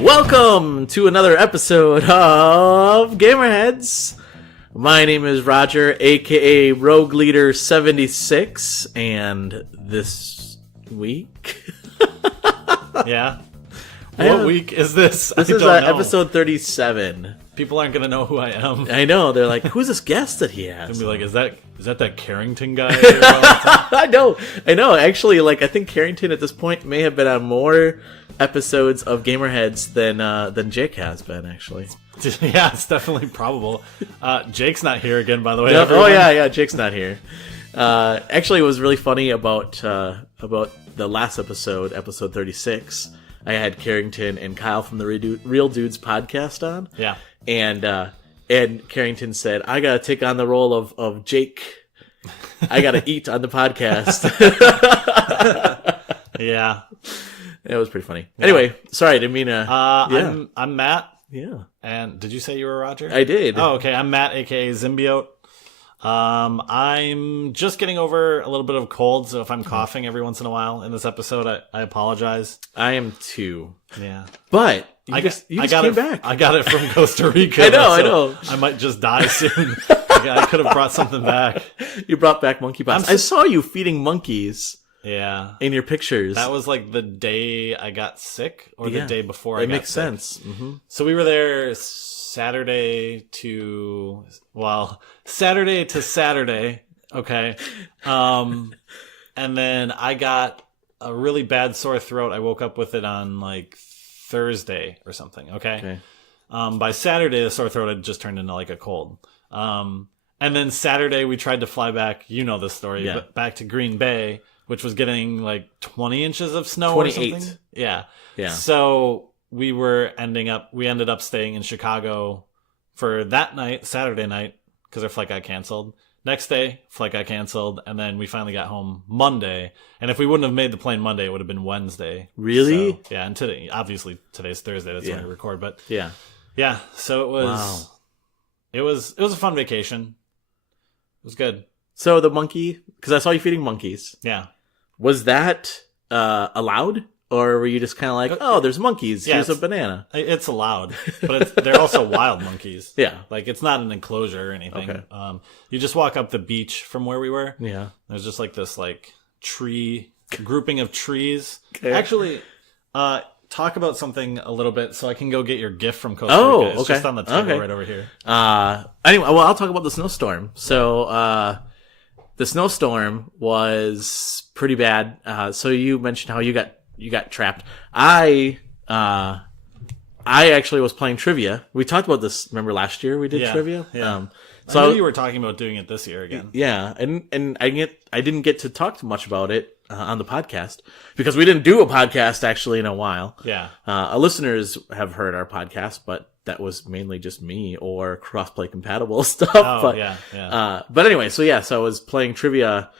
Welcome to another episode of GamerHeads. My name is Roger, aka Rogue Leader 76, and this week... Yeah? What week is this? This is episode 37. People aren't going to know who I am. I know, they're like, who's this guest that he has? They'll be like, is that Carrington guy? I know. Actually, I think Carrington at this point may have been on more episodes of GamerHeads than Jake has been, actually. Yeah, it's definitely probable. Jake's not here again, by the way. Oh yeah, Jake's not here. Actually, it was really funny about the last episode 36. I had Carrington and Kyle from the Real Dudes podcast on. Yeah. And Carrington said, I gotta take on the role of Jake. I gotta eat on the podcast. Yeah. It was pretty funny. Yeah. Anyway, sorry, I didn't mean to... I'm Matt. Yeah. And did you say you were Roger? I did. Oh, okay. I'm Matt, aka Symbiote. I'm just getting over a little bit of cold, so if I'm coughing every once in a while in this episode, I apologize. I am too. Yeah. But you just came back. I got it from Costa Rica. I know. I might just die soon. I could have brought something back. You brought back monkeypox. I saw you feeding monkeys. Yeah. In your pictures. That was like the day I got sick or the day before I got sick. It makes sense. Mm-hmm. So we were there Saturday to Saturday. Okay. And then I got a really bad sore throat. I woke up with it on Thursday or something. Okay. By Saturday, the sore throat had just turned into a cold. And then Saturday we tried to fly back. You know this story, but back to Green Bay, which was getting 20 inches of snow 28. or something. Yeah. So we ended up staying in Chicago for that night, Saturday night, because our flight got canceled. Next day, flight got canceled, and then we finally got home Monday. And if we wouldn't have made the plane Monday, it would have been Wednesday. Really? So, yeah, and today's Thursday. That's when we record. But yeah. So it was. It was a fun vacation. It was good. So the monkey, because I saw you feeding monkeys. Yeah. Was that allowed? Or were you just kind of like, oh, there's monkeys, here's a banana? It's allowed, but they're also wild monkeys. Yeah. It's not an enclosure or anything. Okay. You just walk up the beach from where we were. Yeah. There's just this tree, grouping of treries. Okay. Actually, talk about something a little bit so I can go get your gift from Costa Rica. It's just on the table right over here. Anyway, I'll talk about the snowstorm. So, the snowstorm was pretty bad. So you mentioned how you got trapped. I actually was playing trivia. We talked about this. Remember last year we did trivia? Yeah. So I knew you were talking about doing it this year again. Yeah, and I didn't get to talk much about it on the podcast because we didn't do a podcast actually in a while. Yeah. Our listeners have heard our podcast, but that was mainly just me or crossplay compatible stuff. Oh, yeah. But anyway, so I was playing trivia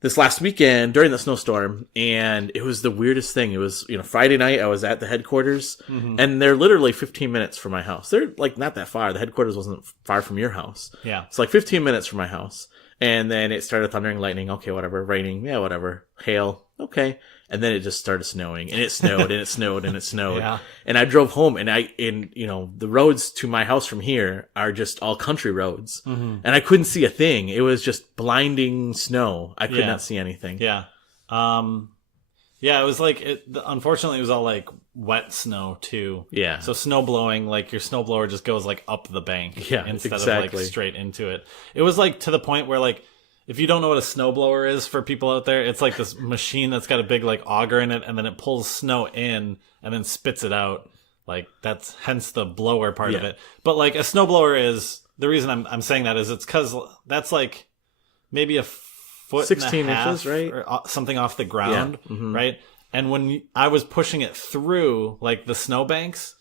this last weekend during the snowstorm, and it was the weirdest thing. It was, Friday night, I was at the headquarters, and they're literally 15 minutes from my house. They're, not that far. The headquarters wasn't far from your house. Yeah. It's 15 minutes from my house. And then it started thundering, lightning, okay, whatever. Raining, yeah, whatever. Hail, okay. And then it just started snowing, and it snowed, and it snowed, and it snowed. Yeah. And I drove home, and the roads to my house from here are just all country roads. Mm-hmm. And I couldn't see a thing. It was just blinding snow. I could not see anything. Yeah. It was unfortunately, it was all wet snow too. Yeah. So snow blowing, your snowblower just goes up the bank instead of straight into it. It was to the point where if you don't know what a snowblower is for people out there, it's this machine that's got a big auger in it, and then it pulls snow in and then spits it out. That's hence the blower part of it. But a snowblower is, the reason I'm saying that is it's because that's maybe a foot 16 and a half, inches, right? Or something off the ground, right? And when I was pushing it through the snowbanks,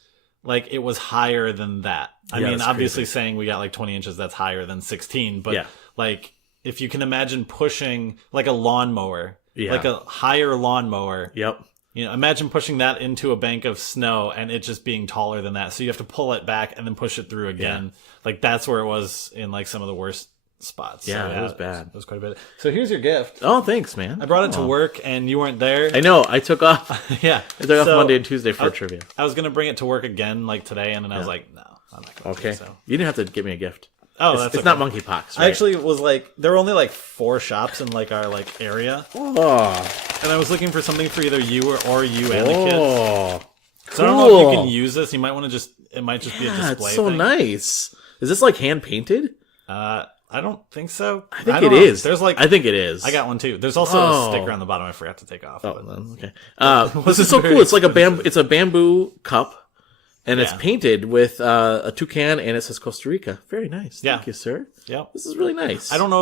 it was higher than that. I mean, obviously crazy. Saying we got 20 inches, that's higher than 16, but if you can imagine pushing a lawnmower, a higher lawnmower. Yep. Imagine pushing that into a bank of snow and it just being taller than that. So you have to pull it back and then push it through again. Yeah. That's where it was in some of the worst spots. Yeah, so, it was bad. It was quite a bit. So here's your gift. Oh, thanks, man. I brought it to work, and you weren't there. I know. I took off. Yeah. I took off Monday and Tuesday for trivia. I was going to bring it to work again, like today, and then I was like, no, I'm not going to. Okay. So. You didn't have to get me a gift. Oh, it's not monkeypox, right? I actually was like, there were only like 4 shops in like our like area. Oh. And I was looking for something for either you or you and the kids. Oh. So I don't know if you can use this. You might want to it might just be a display it's so thing. Nice. Is this like hand painted? I don't think so. I think it is. There's like, I think it is. I got one too. There's also a sticker on the bottom I forgot to take off. Oh, okay. This is so cool. It's like it's a bamboo cup. And it's painted with a toucan, and it says Costa Rica. Very nice. Thank you, sir. Yeah. This is really nice. I don't know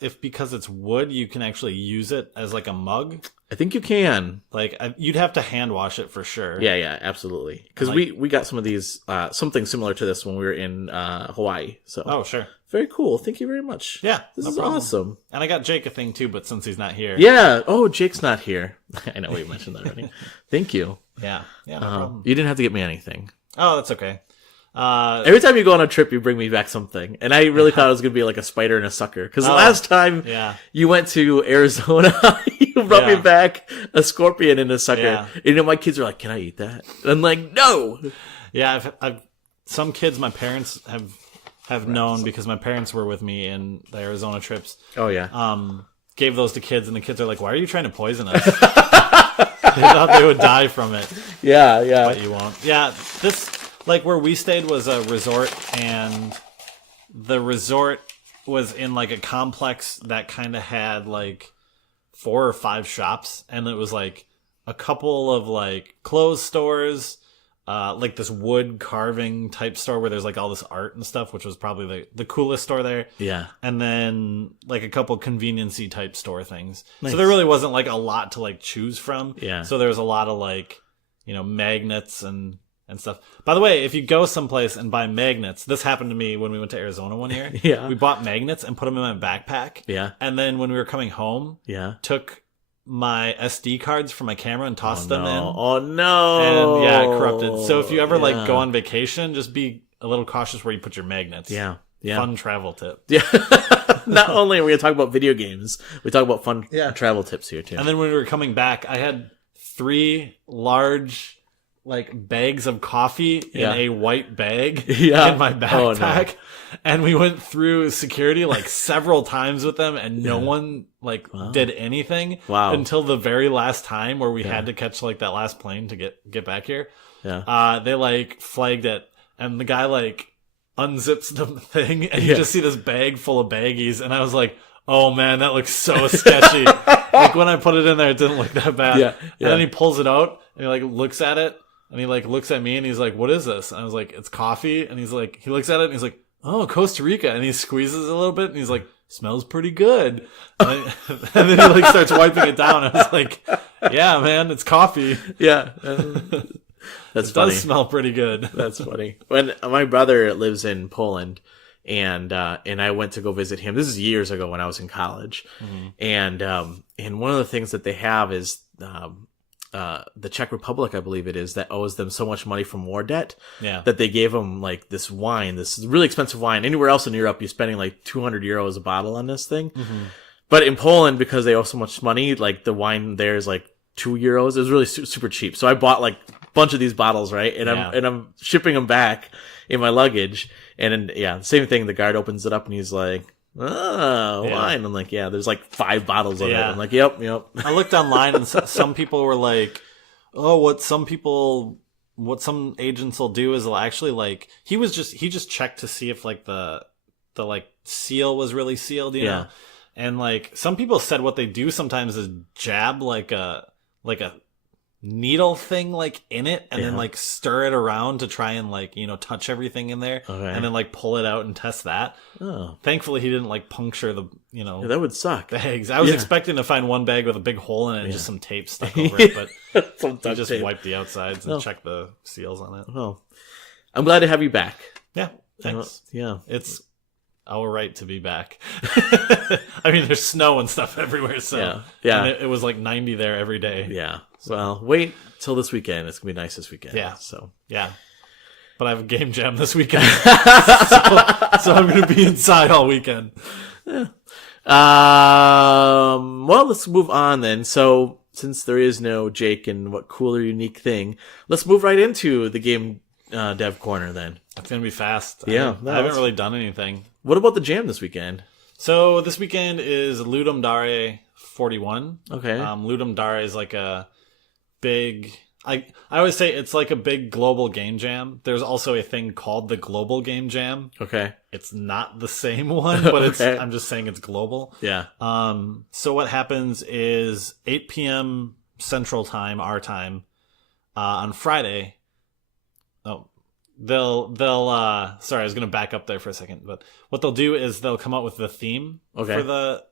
if because it's wood, you can actually use it as like a mug. I think you can. Like, you'd have to hand wash it for sure. Yeah, absolutely. Because we got some of these, something similar to this when we were in Hawaii. So. Oh, sure. Very cool. Thank you very much. Yeah. This is awesome. And I got Jake a thing too, but since he's not here. Yeah. Oh, Jake's not here. I know we mentioned that already. Thank you. Yeah. No problem. You didn't have to get me anything. Oh, that's okay. Every time you go on a trip, you bring me back something. And I really thought it was going to be like a spider and a sucker. Because the last time you went to Arizona, you brought me back a scorpion and a sucker. Yeah. And, you know, my kids are like, can I eat that? And I'm like, no. Yeah, I've some kids my parents have known because my parents were with me in the Arizona trips. Oh, yeah. Gave those to kids, and the kids are like, why are you trying to poison us? They thought they would die from it. Yeah. But you won't. Yeah, this, like, where we stayed was a resort, and the resort was in, like, a complex that kind of had, like, 4 or 5 shops, and it was, like, a couple of, like, clothes stores, like this wood carving type store where there's like all this art and stuff, which was probably the coolest store there. Yeah. And then like a couple convenience-y type store things. Nice. So there really wasn't like a lot to like choose from. Yeah. So there was a lot of like, you know, magnets and stuff. By the way, if you go someplace and buy magnets, this happened to me when we went to Arizona one year. Yeah. We bought magnets and put them in my backpack. Yeah. And then when we were coming home, took my SD cards for my camera and tossed them in. Oh no! And yeah, it corrupted. So if you ever like go on vacation, just be a little cautious where you put your magnets. Yeah. Fun travel tip. Yeah. Not only are we going to talk about video games, we talk about fun travel tips here too. And then when we were coming back, I had 3 large like bags of coffee in a white bag in my backpack. Oh, no. And we went through security like several times with them, and no one like did anything until the very last time where we had to catch like that last plane to get back here. Yeah. They like flagged it, and the guy like unzips the thing, and you just see this bag full of baggies, and I was like, oh man, that looks so sketchy. Like when I put it in there, it didn't look that bad. And then he pulls it out, and he like looks at it, and he like looks at me, and he's like, what is this? And I was like, it's coffee. And he's like, he looks at it, and he's like, oh, Costa Rica. And he squeezes it a little bit, and he's like, smells pretty good. And then he like starts wiping it down. I was like, yeah, man, it's coffee. Yeah. That's funny. It does smell pretty good. That's funny. When my brother lives in Poland, and I went to go visit him. This is years ago when I was in college. Mm-hmm. And one of the things that they have is the Czech Republic, I believe it is, that owes them so much money from war debt that they gave them like this wine, this really expensive wine. Anywhere else in Europe, you're spending like 200 euros a bottle on this thing. Mm-hmm. But in Poland, because they owe so much money, like the wine there is like 2 euros. It was really super cheap. So I bought like a bunch of these bottles, right? And I'm shipping them back in my luggage. And then, same thing. The guard opens it up and he's like, oh, wine. I'm like, there's like 5 bottles of it. I'm like, yep. I looked online and some people were like, oh, what some agents will do is they'll actually like, he just checked to see if like the like seal was really sealed, you know? And like some people said what they do sometimes is jab like a needle thing like in it and then like stir it around to try and like, you know, touch everything in there and then like pull it out and test that. Oh. Thankfully he didn't like puncture the, you know, that would suck. Bags. I was expecting to find one bag with a big hole in it and just some tape stuck over it, but he just wiped the outsides and checked the seals on it. Well, I'm glad to have you back. Yeah. Thanks. It's our right to be back. I mean, there's snow and stuff everywhere, so and it was like 90 there every day. Yeah. Well, wait till this weekend. It's gonna be nice this weekend. Yeah. So but I have a game jam this weekend. so I'm going to be inside all weekend. Yeah. Well, let's move on then. So, since there is no Jake and what cool or unique thing, let's move right into the game dev corner then. It's going to be fast. Yeah. I haven't really done anything. What about the jam this weekend? So, this weekend is Ludum Dare 41. Okay. Ludum Dare is like a big... I always say it's like a big global game jam. There's also a thing called the Global Game Jam. Okay. It's not the same one, but okay. I'm just saying it's global. Yeah. So what happens is 8 p.m. Central Time, our time, on Friday. Oh, they'll sorry, I was going to back up there for a second, but what they'll do is they'll come up with the theme for the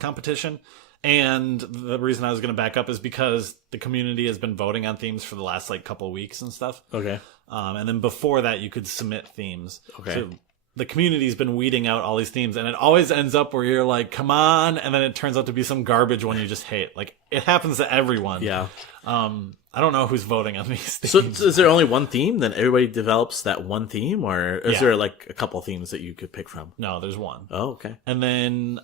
competition. And the reason I was going to back up is because the community has been voting on themes for the last couple weeks and stuff. Okay. And then before that, you could submit themes. Okay. So the community's been weeding out all these themes, and it always ends up where you're like, "Come on!" and then it turns out to be some garbage one you just hate. It happens to everyone. Yeah. I don't know who's voting on these themes. So is there only one theme? Then everybody develops that one theme, or is there a couple themes that you could pick from? No, there's one. Oh, okay. And then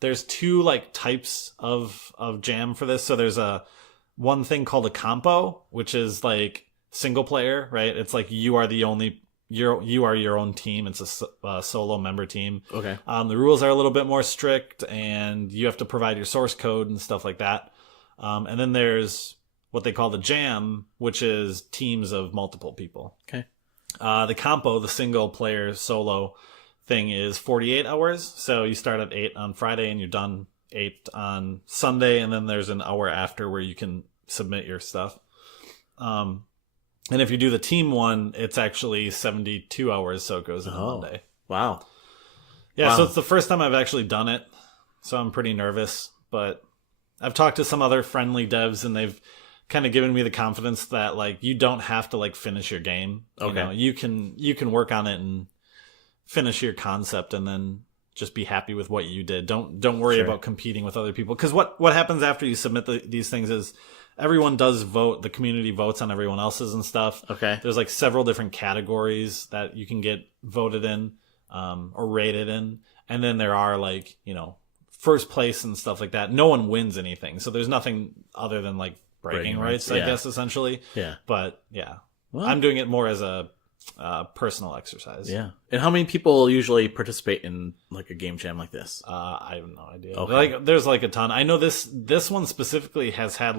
there's two types of jam for this. So there's one thing called a compo, which is single player, right? It's you are the only you are your own team. It's a solo member team. Okay. The rules are a little bit more strict, and you have to provide your source code and stuff like that. And then there's what they call the jam, which is teams of multiple people. Okay. The compo, the single player solo thing, is 48 hours. So you start at 8 on Friday and you're done 8 on Sunday, and then there's an hour after where you can submit your stuff. And if you do the team one, it's actually 72 hours, so it goes into Monday. Wow. Yeah, so it's the first time I've actually done it, so I'm pretty nervous, but I've talked to some other friendly devs, and they've kind of given me the confidence that you don't have to finish your game. Okay. You can work on it and finish your concept and then just be happy with what you did. Don't worry about competing with other people, because what happens after you submit these things is everyone does vote. The community votes on everyone else's and stuff. Okay. There's several different categories that you can get voted in or rated in, and then there are first place and stuff like that. No one wins anything, so there's nothing other than bragging rights, I guess, essentially. Yeah. But yeah, well, I'm doing it more as a personal exercise. Yeah. And how many people usually participate in a game jam like this? I have no idea. Okay. There's a ton. I know this one specifically has had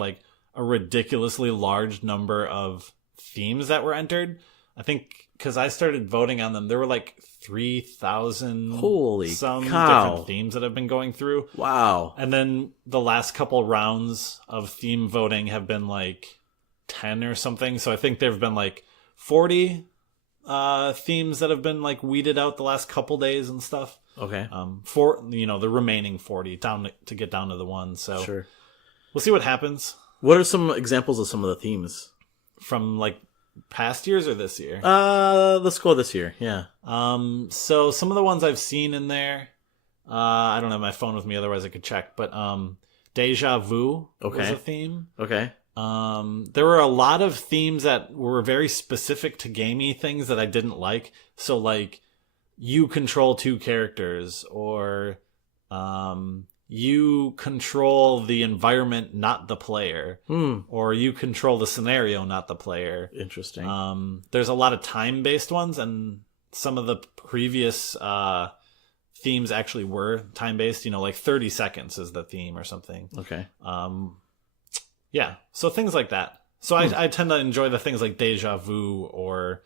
a ridiculously large number of themes that were entered. I think because I started voting on them, there were 3,000 holy some cow. Different themes that have been going through. Wow. And then the last couple rounds of theme voting have been 10 or something. So I think there have been 40 themes that have been weeded out the last couple days and stuff. Okay. For the remaining 40 to get down to the one. So sure. We'll see what happens. What are some examples of some of the themes from past years or this year? Let's go this year. Yeah. So some of the ones I've seen in there, I don't have my phone with me, otherwise I could check, but Deja Vu was a theme. Okay. There were a lot of themes that were very specific to gamey things that I didn't like. So you control 2 characters, or you control the environment, not the player, or you control the scenario, not the player. Interesting. There's a lot of time-based ones, and some of the previous themes actually were time-based. 30 seconds is the theme or something. Okay. Yeah, so things like that. So I tend to enjoy the things like Deja Vu, or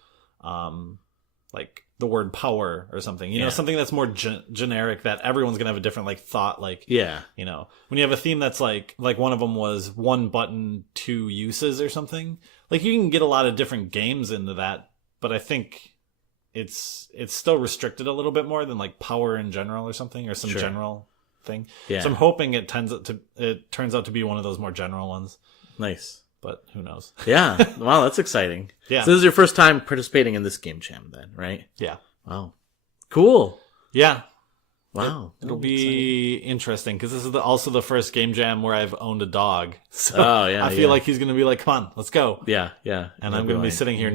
the word power or something. Something that's more generic, that everyone's gonna have a different thought. When you have a theme that's like one of them was 1 button 2 uses or something. You can get a lot of different games into that, but I think it's still restricted a little bit more than power in general or something, or some general thing. Yeah. So I'm hoping it turns out to be one of those more general ones. Nice. But who knows? Yeah. Wow, that's exciting. Yeah. So this is your first time participating in this game jam then, right? Yeah. Wow. Cool. Yeah. Wow. It'll be interesting because this is also the first game jam where I've owned a dog. So I feel like he's going to be like, come on, let's go. Yeah, yeah. And I'm going to be sitting here,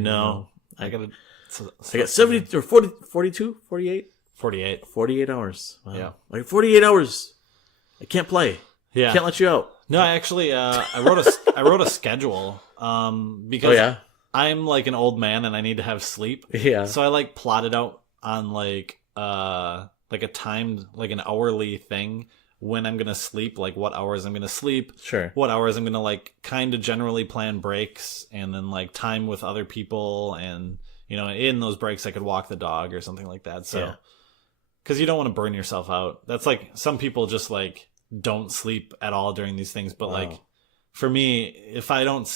I got 70 or 40, 42, 48? 48. 48 hours. Wow. Yeah. Like 48 hours. I can't play. Yeah. Can't let you out. No, I actually, I wrote a schedule, because I'm like an old man and I need to have sleep. Yeah. So I like plotted out on like a timed, like an hourly thing when I'm going to sleep, like what hours I'm going to sleep. Sure. What hours I'm going to like kind of generally plan breaks and then like time with other people. And, in those breaks I could walk the dog or something like that. So, because you don't want to burn yourself out. That's like some people just like don't sleep at all during these things. But like for me, if I don't,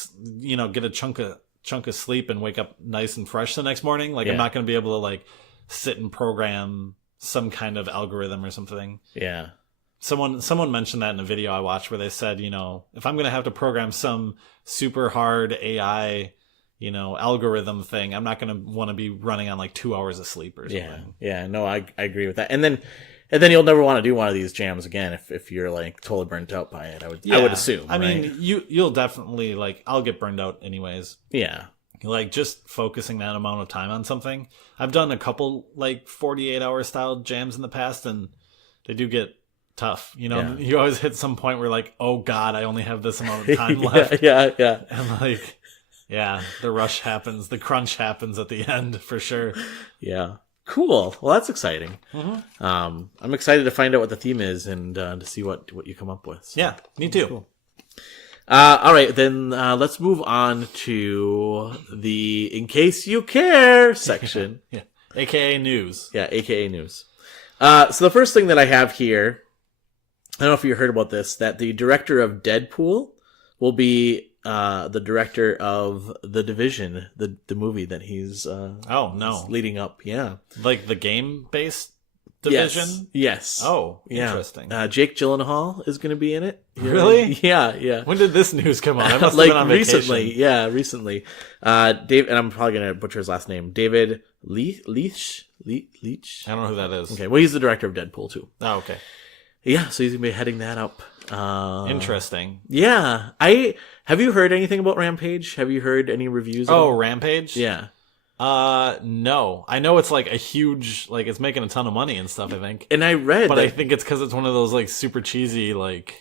get a chunk of sleep and wake up nice and fresh the next morning, like I'm not going to be able to like sit and program some kind of algorithm or something. Yeah. Someone mentioned that in a video I watched where they said, if I'm going to have to program some super hard AI, algorithm thing, I'm not going to want to be running on like 2 hours of sleep or something. Yeah. No, I agree with that. And then you'll never want to do one of these jams again if you're like totally burnt out by it. I would assume. I mean, you'll definitely like, I'll get burned out anyways. Yeah. Like just focusing that amount of time on something. I've done a couple like 48-hour style jams in the past and they do get tough. You always hit some point where like, oh God, I only have this amount of time left. Yeah. And like, the rush happens, the crunch happens at the end for sure. Yeah. Cool. Well, that's exciting. Mm-hmm. I'm excited to find out what the theme is and to see what you come up with. So. Yeah, me too. Cool. All right, then let's move on to the In Case You Care section. Yeah. AKA news. Yeah, AKA news. So the first thing that I have here, I don't know if you heard about this, that the director of Deadpool will be the director of The Division, the movie that he's leading up. Yeah. Like the game-based Division? Yes. Oh, interesting. Jake Gyllenhaal is going to be in it. Really? Yeah. When did this news come out? I must have been on vacation. Recently. Yeah, recently. Dave, and I'm probably going to butcher his last name. David Leitch? I don't know who that is. Okay, well, he's the director of Deadpool, too. Oh, okay. Yeah, so he's going to be heading that up. Interesting. Yeah. Have you heard anything about Rampage? Have you heard any reviews? Rampage? Yeah. No. I know it's like a huge, like it's making a ton of money and stuff, I think. And I read but I think it's because it's one of those like super cheesy, like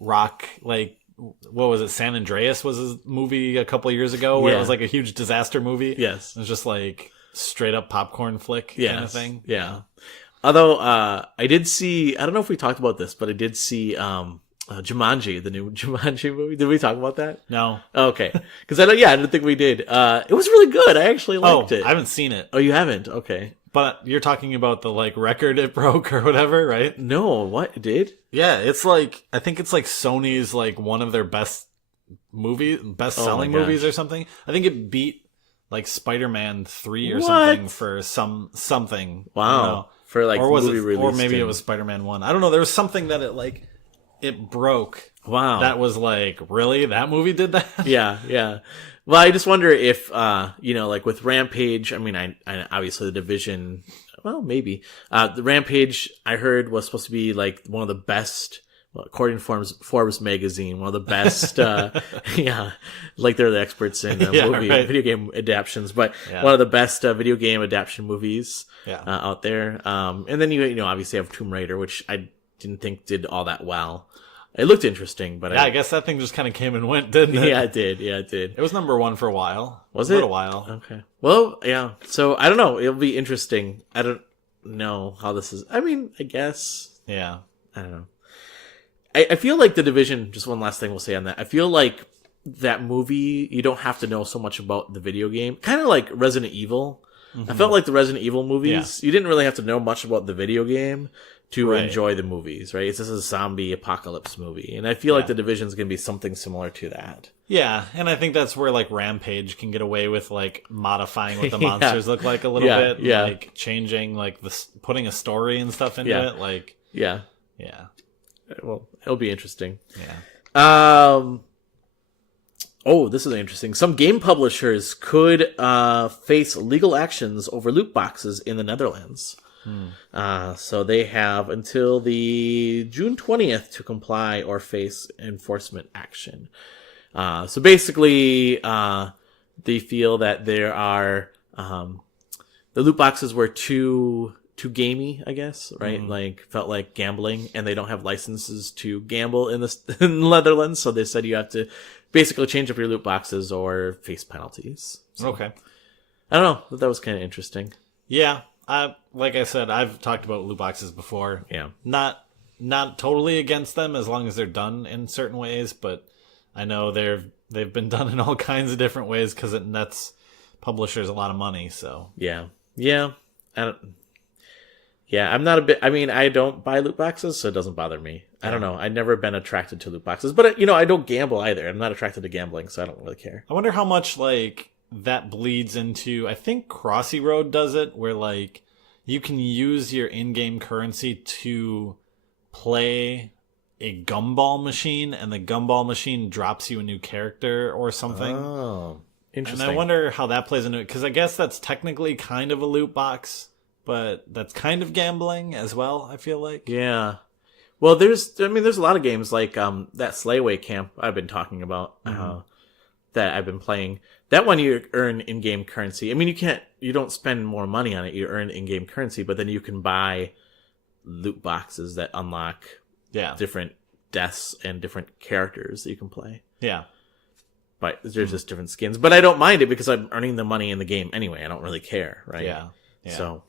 rock, like what was it? San Andreas was his movie a couple years ago where it was like a huge disaster movie. Yes. It was just like straight up popcorn flick kind of thing. Yeah. Although, I did see, I don't know if we talked about this, but I did see, Jumanji, the new Jumanji movie. Did we talk about that? No. Okay. Because I didn't think we did. It was really good. I actually liked it. I haven't seen it. Oh, you haven't? Okay. But you're talking about the like record it broke or whatever, right? No, what? It did? Yeah, it's like, I think it's like Sony's like one of their best selling movies or something. I think it beat like Spider-Man 3 or something for something. Wow. For like movie release. Or maybe it was Spider-Man 1. I don't know. There was something that it broke. Wow. That was like, really? That movie did that? Yeah. Well, I just wonder if, like with Rampage, I mean, I obviously the Division, well, maybe. The Rampage, I heard, was supposed to be like one of the best, according to Forbes magazine, one of the best, like they're the experts in video game adaptions, but one of the best video game adaptation movies out there. And then you obviously have Tomb Raider, which I didn't think did all that well. It looked interesting, but I guess that thing just kind of came and went, didn't it? Yeah, it did. It was number one for a while. Was it? A while. Okay. Well, yeah. So I don't know. It'll be interesting. I don't know how this is. I mean, I guess. Yeah. I don't know. I feel like The Division, just one last thing we'll say on that. I feel like that movie, you don't have to know so much about the video game. Kind of like Resident Evil. Mm-hmm. I felt like the Resident Evil movies, you didn't really have to know much about the video game to enjoy the movies, right? It's just a zombie apocalypse movie. And I feel like The Division's going to be something similar to that. Yeah, and I think that's where like Rampage can get away with like modifying what the monsters look like a little bit. Yeah. Like changing, like putting a story and stuff into it. Like, yeah. Well, it'll be interesting. Yeah. Oh, this is interesting. Some game publishers could face legal actions over loot boxes in the Netherlands. So they have until the June 20th to comply or face enforcement action. So basically, they feel that there are the loot boxes were too gamey, I guess, right? Like felt like gambling, and they don't have licenses to gamble in Netherlands. So they said you have to basically change up your loot boxes or face penalties. So, okay. I don't know. That was kind of interesting. Yeah. Like I said, I've talked about loot boxes before. Yeah. Not totally against them as long as they're done in certain ways, but I know they've been done in all kinds of different ways because it nets publishers a lot of money. So yeah. I'm not I don't buy loot boxes, so it doesn't bother me. I don't know. I've never been attracted to loot boxes, but I don't gamble either. I'm not attracted to gambling, so I don't really care. I wonder how much like that bleeds into, I think Crossy Road does it, where like you can use your in-game currency to play a gumball machine, and the gumball machine drops you a new character or something. Oh, interesting. And I wonder how that plays into it, because I guess that's technically kind of a loot box, but that's kind of gambling as well, I feel like. Yeah. Well, there's a lot of games like that Slayway Camp I've been talking about that I've been playing. That one you earn in-game currency. I mean, you don't spend more money on it. You earn in-game currency, but then you can buy loot boxes that unlock different deaths and different characters that you can play. Yeah. But there's just different skins. But I don't mind it because I'm earning the money in the game anyway. I don't really care, right? Yeah. So,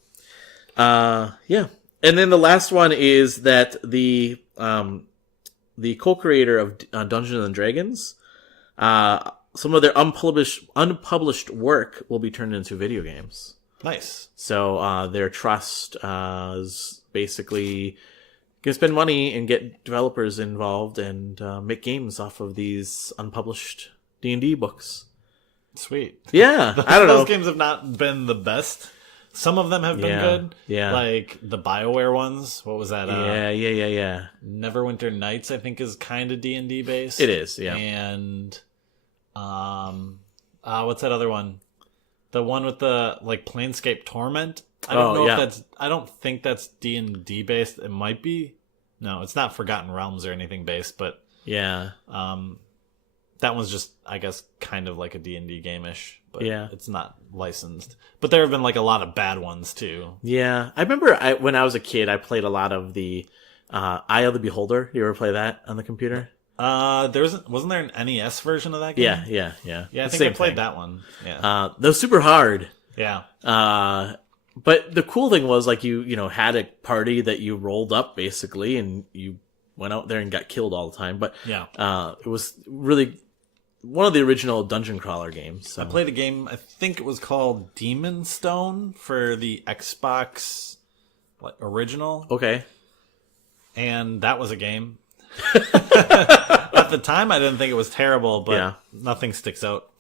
yeah. And then the last one is that the co-creator of Dungeons and Dragons, some of their unpublished work will be turned into video games. Nice. So their trust is basically going to spend money and get developers involved and make games off of these unpublished D&D books. Sweet. Yeah, I don't know. Those games have not been the best. Some of them have been good. Yeah. Like the BioWare ones. What was that? Yeah. Neverwinter Nights, I think, is kind of D&D based. It is, yeah. And what's that other one? The one with the like Planescape Torment. I don't think that's D&D based. It might be. No, it's not Forgotten Realms or anything based, but yeah. That one's just, I guess, kind of like a D&D game-ish, but it's not licensed. But there have been like a lot of bad ones too. Yeah, I remember when I was a kid, I played a lot of the Eye of the Beholder. You ever play that on the computer? Wasn't there an NES version of that game? Yeah. Yeah, I think I played that one. Yeah. That was super hard. Yeah. But the cool thing was like you had a party that you rolled up basically, and you went out there and got killed all the time. But it was really one of the original dungeon crawler games. So. I played a game, I think it was called Demon Stone for the Xbox original. Okay. And that was a game. At the time, I didn't think it was terrible, but nothing sticks out.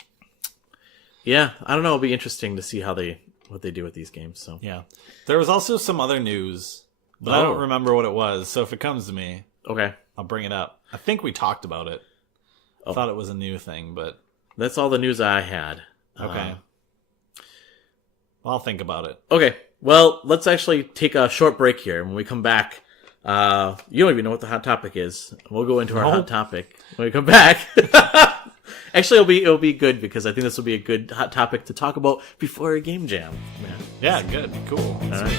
Yeah, I don't know. It'll be interesting to see what they do with these games. So yeah, there was also some other news, but I don't remember what it was. So if it comes to me, okay, I'll bring it up. I think we talked about it. I thought it was a new thing, but that's all the news I had. Okay, I'll think about it. Okay, well, let's actually take a short break here. When we come back, you don't even know what the hot topic is. We'll go into our hot topic when we come back. Actually, it'll be good because I think this will be a good hot topic to talk about before a game jam. Yeah, good, cool. All right,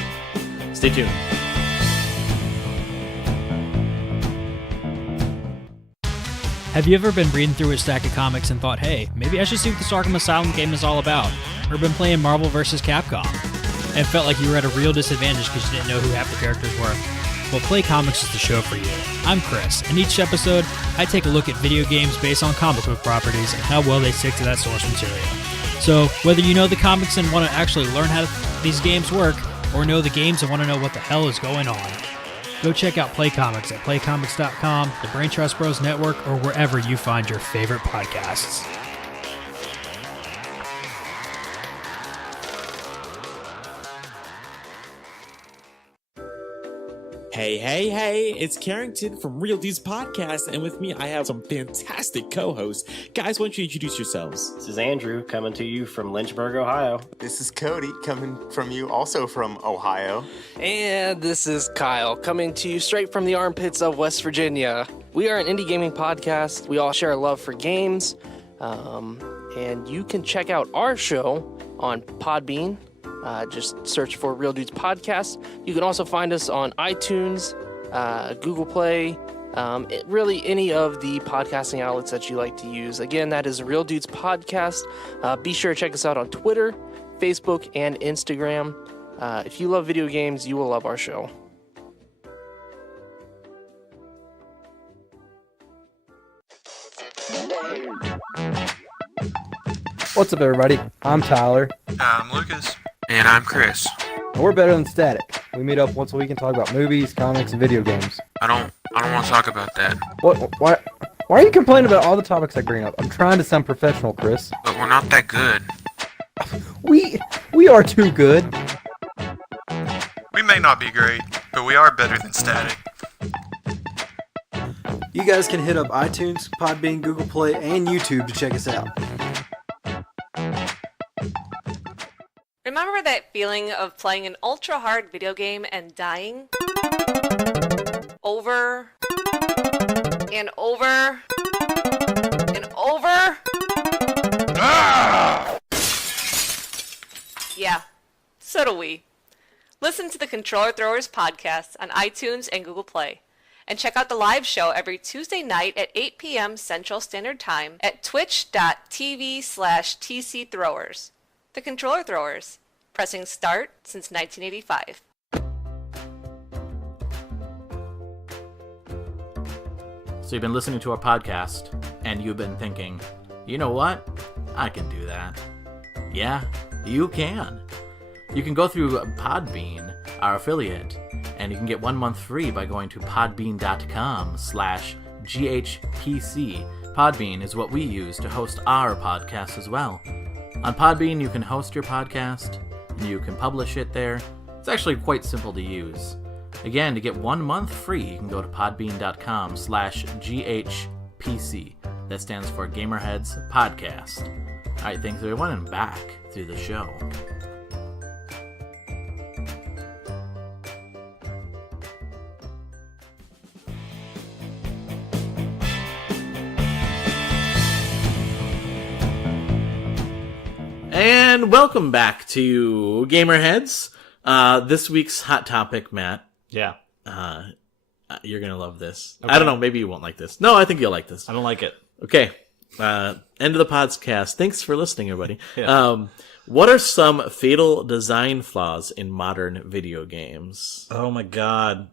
stay tuned. Have you ever been reading through a stack of comics and thought, hey, maybe I should see what this Arkham Asylum game is all about? Or been playing Marvel vs. Capcom and felt like you were at a real disadvantage because you didn't know who half the characters were? Well, Play Comics is the show for you. I'm Chris, and each episode, I take a look at video games based on comic book properties and how well they stick to that source material. So, whether you know the comics and want to actually learn how these games work, or know the games and want to know what the hell is going on, go check out Play Comics at playcomics.com, the Brain Trust Bros Network, or wherever you find your favorite podcasts. Hey, it's Carrington from Real Dudes Podcast, and with me I have some fantastic co-hosts. Guys, why don't you introduce yourselves? This is Andrew, coming to you from Lynchburg, Ohio. This is Cody, coming from you also from Ohio. And this is Kyle, coming to you straight from the armpits of West Virginia. We are an indie gaming podcast. We all share a love for games, and you can check out our show on Podbean. Just search for Real Dudes Podcast. You can also find us on iTunes, Google Play, really any of the podcasting outlets that you like to use. Again, that is Real Dudes Podcast. Be sure to check us out on Twitter, Facebook, and Instagram. If you love video games, you will love our show. What's up, everybody? I'm Tyler. I'm Lucas. And I'm Chris. And we're better than Static. We meet up once a week and talk about movies, comics, and video games. I don't want to talk about that. Why are you complaining about all the topics I bring up? I'm trying to sound professional, Chris. But we're not that good. We are too good. We may not be great, but we are better than Static. You guys can hit up iTunes, Podbean, Google Play, and YouTube to check us out. Remember that feeling of playing an ultra-hard video game and dying? Over and over and over? Ah! Yeah, so do we. Listen to the Controller Throwers podcast on iTunes and Google Play. And check out the live show every Tuesday night at 8 p.m. Central Standard Time at twitch.tv/TCThrowers. The Controller Throwers. Pressing start since 1985. So you've been listening to our podcast, and you've been thinking, you know what? I can do that. Yeah, you can. You can go through Podbean, our affiliate, and you can get 1 month free by going to podbean.com/GHPC. Podbean is what we use to host our podcast as well. On Podbean, you can host your podcast, you can publish it there. It's actually quite simple to use. Again, to get 1 month free, you can go to podbean.com/GHPC. That stands for GamerHeads Podcast. All right, thanks everyone, and back through the show. And welcome back to GamerHeads. This week's hot topic, Matt. Yeah. You're going to love this. Okay. I don't know, maybe you won't like this. No, I think you'll like this. I don't like it. Okay. End of the podcast. Thanks for listening, everybody. Yeah. What are some fatal design flaws in modern video games? Oh my god.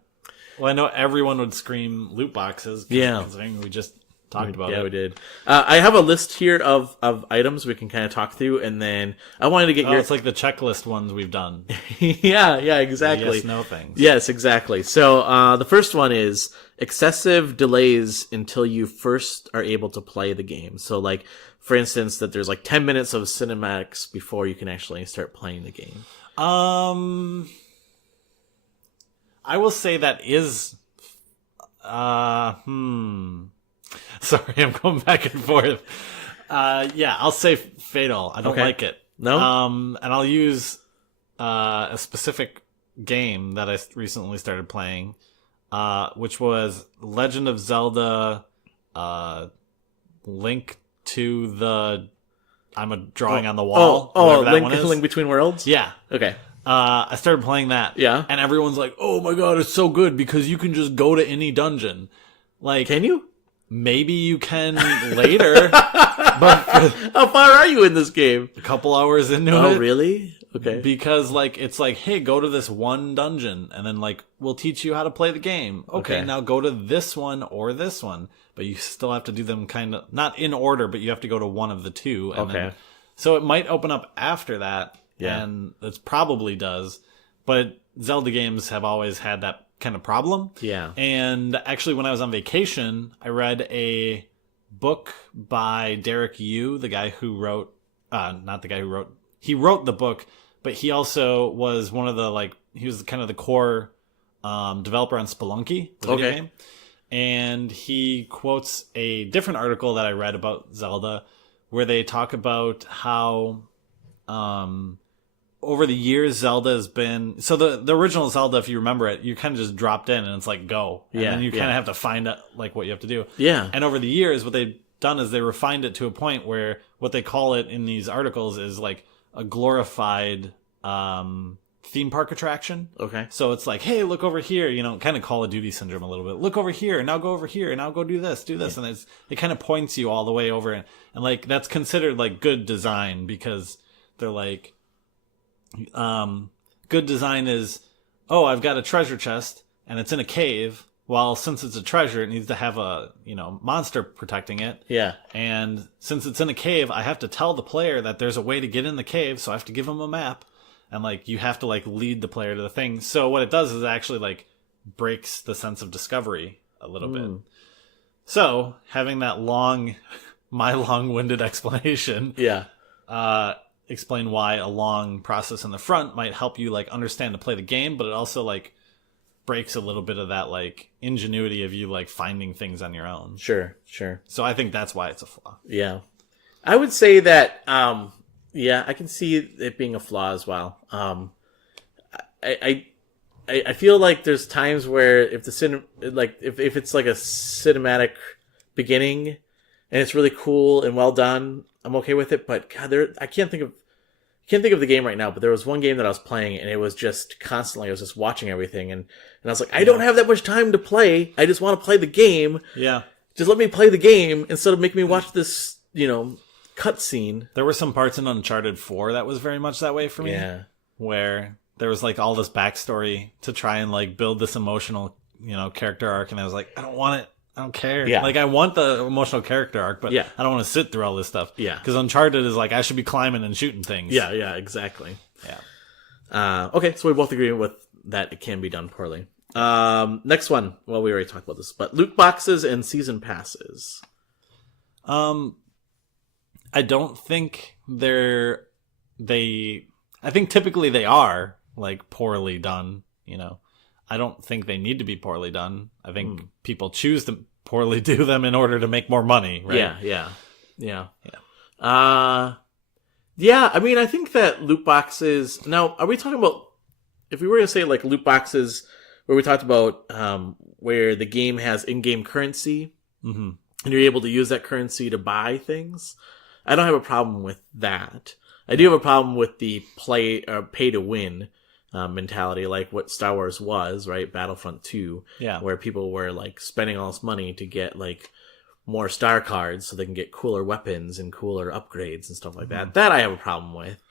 Well, I know everyone would scream loot boxes. Yeah. Considering we just talked about it. Yeah, we did. I have a list here of items we can kind of talk through, and then I wanted to get your... It's like the checklist ones we've done. yeah, exactly. Yes, no things. Yes, exactly. So the first one is excessive delays until you first are able to play the game. So, like, for instance, that there's like 10 minutes of cinematics before you can actually start playing the game. I will say that is... Sorry, I'm going back and forth. Yeah, I'll say fatal. I don't like it. No? And I'll use a specific game that I recently started playing, which was Legend of Zelda Link to the... I'm a drawing on the wall. Link Between Worlds? Yeah. Okay. I started playing that. Yeah. And everyone's like, oh my god, it's so good because you can just go to any dungeon. Like, can you? Maybe you can later. But how far are you in this game? A couple hours into it. Oh, really? Okay. Because, like, it's like, hey, go to this one dungeon, and then, like, we'll teach you how to play the game. Okay, now go to this one or this one. But you still have to do them kind of, not in order, but you have to go to one of the two. And then, so it might open up after that. Yeah. And it probably does. But Zelda games have always had that kind of problem. Yeah. And actually, when I was on vacation, I read a book by Derek Yu, the guy who wrote, not the guy who wrote, he wrote the book, but he also was one of the, like, he was kind of the core developer on Spelunky, the video game. And he quotes a different article that I read about Zelda where they talk about how over the years Zelda has been... So the original Zelda, if you remember it, you kind of just dropped in and it's like, go. And then you kind of have to find out like what you have to do. Yeah. And over the years, what they've done is they refined it to a point where what they call it in these articles is like a glorified theme park attraction. Okay. So it's like, hey, look over here, kind of Call of Duty syndrome a little bit. Look over here, now go over here, now go do this. And it kind of points you all the way over. And like, that's considered like good design because they're like, good design is, oh, I've got a treasure chest and it's in a cave. Well, since it's a treasure, it needs to have a, monster protecting it. Yeah. And since it's in a cave, I have to tell the player that there's a way to get in the cave, so I have to give them a map. And, like, you have to, like, lead the player to the thing. So what it does is it actually, like, breaks the sense of discovery a little bit. So, having that my long-winded explanation. Yeah. Explain why a long process in the front might help you, like, understand to play the game, but it also, like, breaks a little bit of that like ingenuity of you like finding things on your own. Sure. So I think that's why it's a flaw. Yeah. I would say that I can see it being a flaw as well. I feel like there's times where if if it's like a cinematic beginning and it's really cool and well done, I'm okay with it, but God, I can't think of the game right now, but there was one game that I was playing and it was just constantly, I was just watching everything and I was like, I don't have that much time to play. I just want to play the game. Yeah. Just let me play the game instead of making me watch this, cutscene. There were some parts in Uncharted 4 that was very much that way for me. Yeah. Where there was like all this backstory to try and like build this emotional, character arc. And I was like, I don't want it. I don't care. Yeah. Like, I want the emotional character arc, but I don't want to sit through all this stuff. Yeah. Because Uncharted is like, I should be climbing and shooting things. Yeah, exactly. Yeah. Okay, so we both agree with that it can be done poorly. Next one. Well, we already talked about this, but loot boxes and season passes. I don't think I think typically they are, like, poorly done, I don't think they need to be poorly done. I think people choose to poorly do them in order to make more money, right? Yeah. I mean, I think that loot boxes... Now, are we talking about... If we were going to say, like, loot boxes where we talked about where the game has in-game currency, and you're able to use that currency to buy things, I don't have a problem with that. I do have a problem with the pay-to-win mentality, like what Star Wars was, right? Battlefront 2, where people were like spending all this money to get like more star cards so they can get cooler weapons and cooler upgrades and stuff like that. That I have a problem with.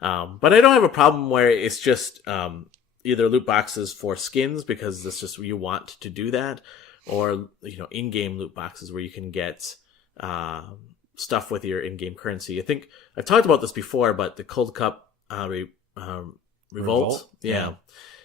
But I don't have a problem where it's just either loot boxes for skins because it's just you want to do that, or in-game loot boxes where you can get stuff with your in-game currency. I think I've talked about this before, but the Cold Cup Revolt? Yeah.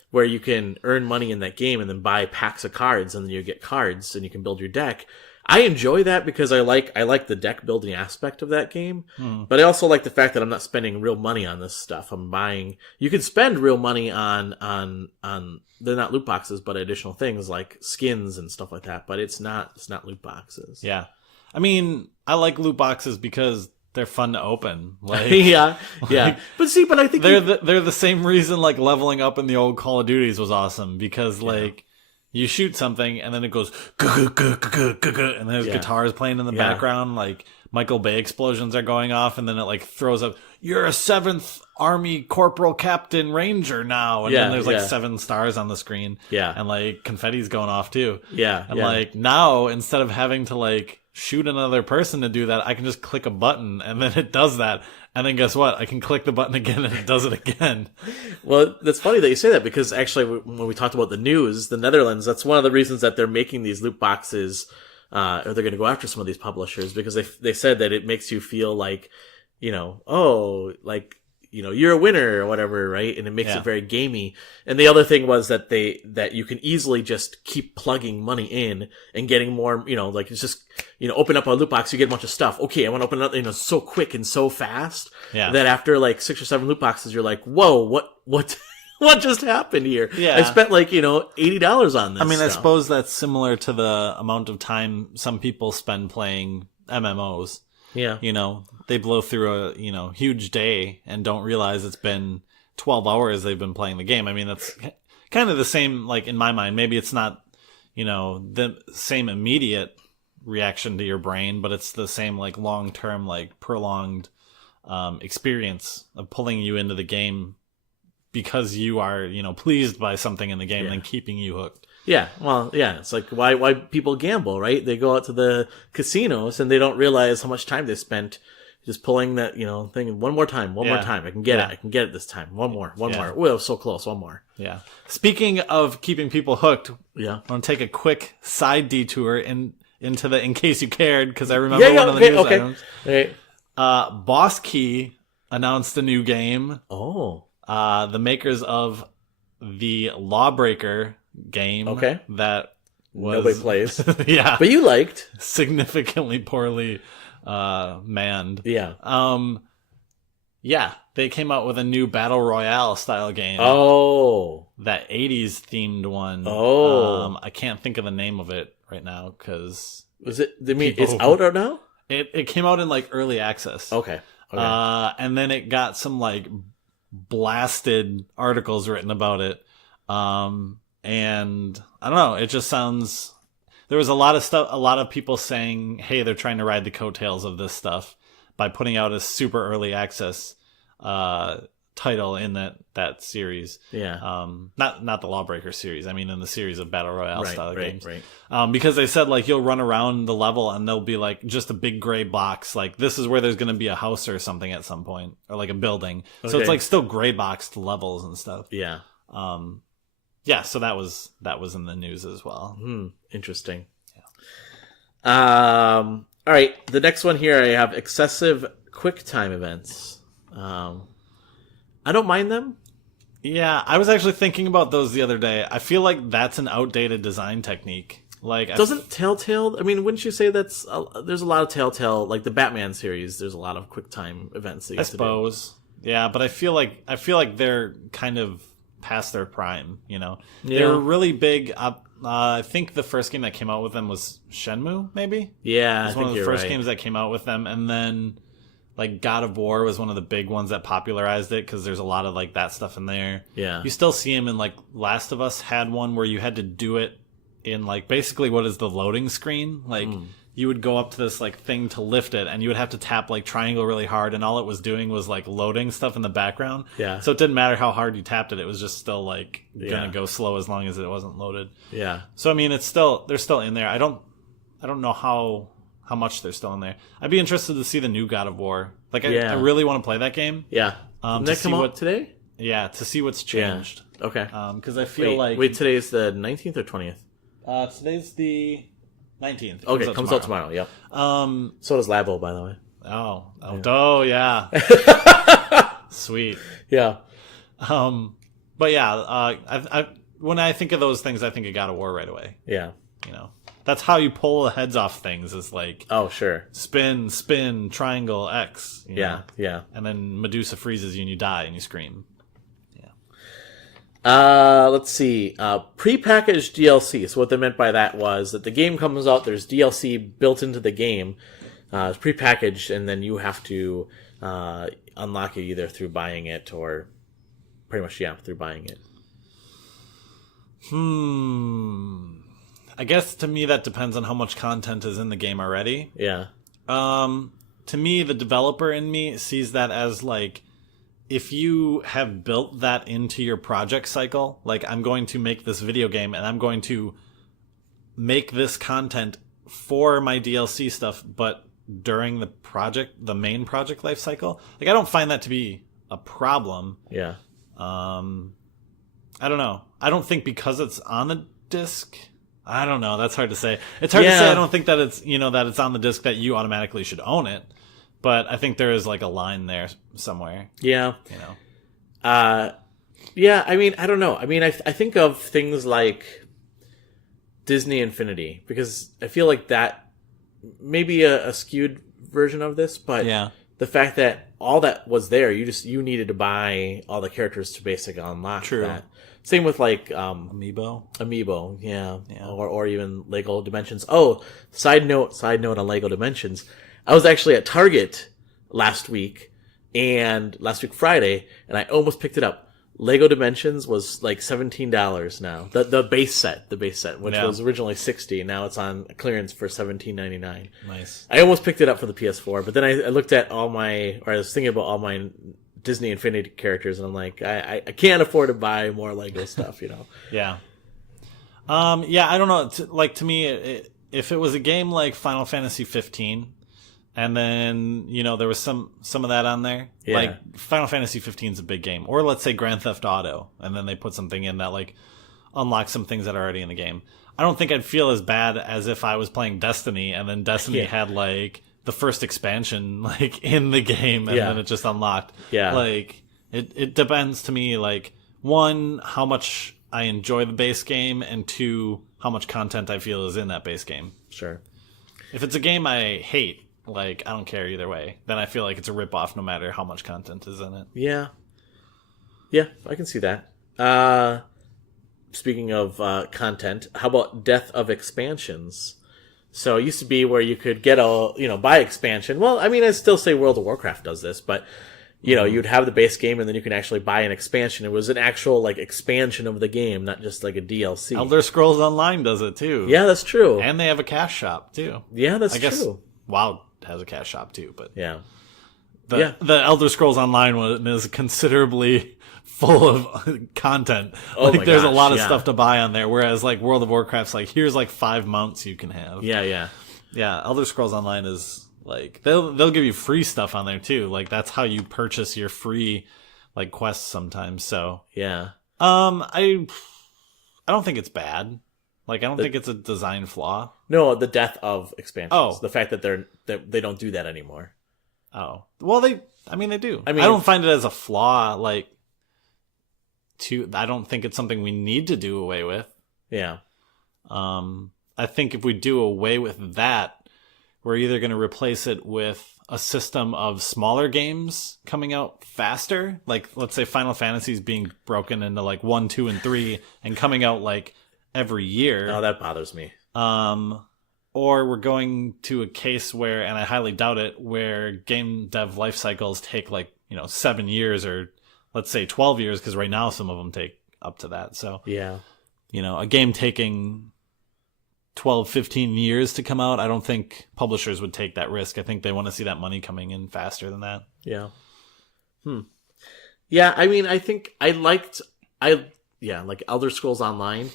Where you can earn money in that game and then buy packs of cards and then you get cards and you can build your deck. I enjoy that because I like the deck building aspect of that game, but I also like the fact that I'm not spending real money on this stuff. I'm buying. You can spend real money on they're not loot boxes, but additional things like skins and stuff like that. But it's not loot boxes. Yeah, I mean, I like loot boxes because they're fun to open. Like, yeah. But I think they're the same reason like leveling up in the old Call of Duties was awesome because like you shoot something and then it goes and there's guitars playing in the background, like Michael Bay explosions are going off, and then it like throws up, you're a 7th Army Corporal Captain Ranger now, and then there's like 7 stars on the screen, and like confetti's going off too, like now instead of having to like shoot another person to do that, I can just click a button and then it does that, and then guess what, I can click the button again and it does it again. Well, that's funny that you say that because actually when we talked about the news, the Netherlands, that's one of the reasons that they're making these loot boxes, or they're going to go after some of these publishers, because they said that it makes you feel like, you're a winner or whatever, right? And it makes it very gamey. And the other thing was that that you can easily just keep plugging money in and getting more, it's just, open up a loot box, you get a bunch of stuff. Okay, I want to open it up, so quick and so fast that after like 6 or 7 loot boxes, you're like, whoa, what what just happened here? Yeah. I spent like, $80 on this. I mean, I stuff. suppose that's similar to the amount of time some people spend playing MMOs. Yeah. They blow through a, huge day and don't realize it's been 12 hours they've been playing the game. I mean, that's kind of the same, like, in my mind. Maybe it's not, the same immediate reaction to your brain, but it's the same, like, long-term, like, prolonged experience of pulling you into the game because you are, pleased by something in the game and keeping you hooked. Yeah, well, yeah, it's like why people gamble, right? They go out to the casinos and they don't realize how much time they spent just pulling that, thing. One more time. I can get it. I can get it this time. One more. Oh, so close. One more. Yeah. Speaking of keeping people hooked, yeah, I want to take a quick side detour into the In Case You Cared, because I remember one of the news items. Right. Boss Key announced a new game. Oh. The makers of the Lawbreaker game that was nobody plays. Yeah. But you liked. Significantly poorly manned. Yeah. Yeah. They came out with a new Battle Royale style game. Oh. That 80s themed one. Oh. I can't think of the name of it right now because it's out or now? It came out in like early access. Okay. And then it got some like blasted articles written about it. And I don't know, it just sounds, there was a lot of people saying, hey, they're trying to ride the coattails of this stuff by putting out a super early access title in that series. Yeah. Not the Lawbreaker series. I mean, in the series of Battle Royale style games. Right. Because they said like you'll run around the level and there'll be like just a big gray box. Like this is where there's going to be a house or something at some point, or like a building. Okay. So it's like still gray boxed levels and stuff. Yeah. Yeah. So that was in the news as well. Interesting. Yeah. All right. The next one here, I have excessive QuickTime events. I don't mind them. Yeah, I was actually thinking about those the other day. I feel like that's an outdated design technique. Like, doesn't Telltale? I mean, wouldn't you say there's a lot of Telltale, like the Batman series? There's a lot of QuickTime events. I suppose. Yeah, but I feel like they're kind of past their prime. Yeah. They were really big. I think the first game that came out with them was Shenmue. Maybe. Yeah, it was one of the first games that came out with them, and then like God of War was one of the big ones that popularized it because there's a lot of like that stuff in there. Yeah, you still see them in like Last of Us had one where you had to do it in like basically what is the loading screen. Like you would go up to this like thing to lift it, and you would have to tap like triangle really hard, and all it was doing was like loading stuff in the background. Yeah. So it didn't matter how hard you tapped it; it was just still like gonna go slow as long as it wasn't loaded. Yeah. So I mean, they're still in there. I don't know how much they're still in there. I'd be interested to see the new God of War. Like, I really want to play that game. Yeah. Did that come out today? Yeah, to see what's changed. Yeah. Okay. Because I feel Wait, today's the 19th or 20th? Today's the 19th. Okay, comes out tomorrow, yep. So does Labo, by the way. Oh, yeah. Sweet. Yeah. But yeah, when I think of those things, I think of God of War right away. Yeah. That's how you pull the heads off things, is like, oh, sure, spin, triangle, X. Yeah. And then Medusa freezes you and you die and you scream. Yeah. Let's see. Prepackaged DLC. So what they meant by that was that the game comes out, there's DLC built into the game. It's prepackaged, and then you have to unlock it either through buying it or pretty much, through buying it. I guess to me that depends on how much content is in the game already. Yeah. To me, the developer in me sees that as like, if you have built that into your project cycle, like I'm going to make this video game and I'm going to make this content for my DLC stuff, but during the main project life cycle, like I don't find that to be a problem. Yeah. I don't know. I don't think because it's on the disc. I don't know. That's hard to say. It's hard to say. I don't think that it's, that it's on the disc that you automatically should own it. But I think there is like a line there somewhere. Yeah. Yeah, I mean, I don't know. I mean, I think of things like Disney Infinity, because I feel like that may be a skewed version of this, but the fact that all that was there, you needed to buy all the characters to basically unlock that. Same with like Amiibo, yeah. Or even Lego Dimensions. Oh, side note on Lego Dimensions. I was actually at Target last week Friday, and I almost picked it up. Lego Dimensions was like $17 now. The base set, which was originally $60, now it's on clearance for $17.99. Nice. I almost picked it up for the PS4, but then I looked at I was thinking about all my Disney Infinity characters, and I'm like, I can't afford to buy more Lego stuff, Yeah. I don't know. To me, if it was a game like Final Fantasy 15, and then, there was some of that on there. Yeah. Like, Final Fantasy 15 is a big game. Or let's say Grand Theft Auto, and then they put something in that, like, unlocks some things that are already in the game. I don't think I'd feel as bad as if I was playing Destiny, and then Destiny had, like, the first expansion, like, in the game, and then it just unlocked. Yeah. Like, it depends to me, like, one, how much I enjoy the base game, and two, how much content I feel is in that base game. Sure. If it's a game I hate, like, I don't care either way. Then I feel like it's a ripoff no matter how much content is in it. Yeah. Yeah, I can see that. Speaking of content, how about Death of Expansions? So it used to be where you could get buy expansion. Well, I mean, I'd still say World of Warcraft does this, but, you'd have the base game and then you can actually buy an expansion. It was an actual, like, expansion of the game, not just like a DLC. Elder Scrolls Online does it too. Yeah, that's true. And they have a cash shop too. Yeah, that's true. I guess WoW has a cash shop too, but yeah. The Elder Scrolls Online one is considerably full of content. There's a lot of stuff to buy on there, whereas like World of Warcraft's like, here's like 5 mounts you can have. Yeah. Elder Scrolls Online is like, they'll give you free stuff on there too. Like, that's how you purchase your free like quests sometimes. So yeah. I don't think it's bad. Like, I don't think it's a design flaw. No, the death of expansions. Oh. The fact that they don't do that anymore. Oh. Well, they do. I don't find it as a flaw, like, I don't think it's something we need to do away with. Yeah. I think if we do away with that, we're either going to replace it with a system of smaller games coming out faster. Like, let's say Final Fantasy's being broken into, like, 1, 2, and 3, and coming out, like, every year. No, that bothers me. Or we're going to a case where, and I highly doubt it, where game dev life cycles take like, 7 years or let's say 12 years, because right now some of them take up to that. So, yeah, a game taking 12, 15 years to come out, I don't think publishers would take that risk. I think they want to see that money coming in faster than that. Yeah. Yeah, I mean, I think like Elder Scrolls Online.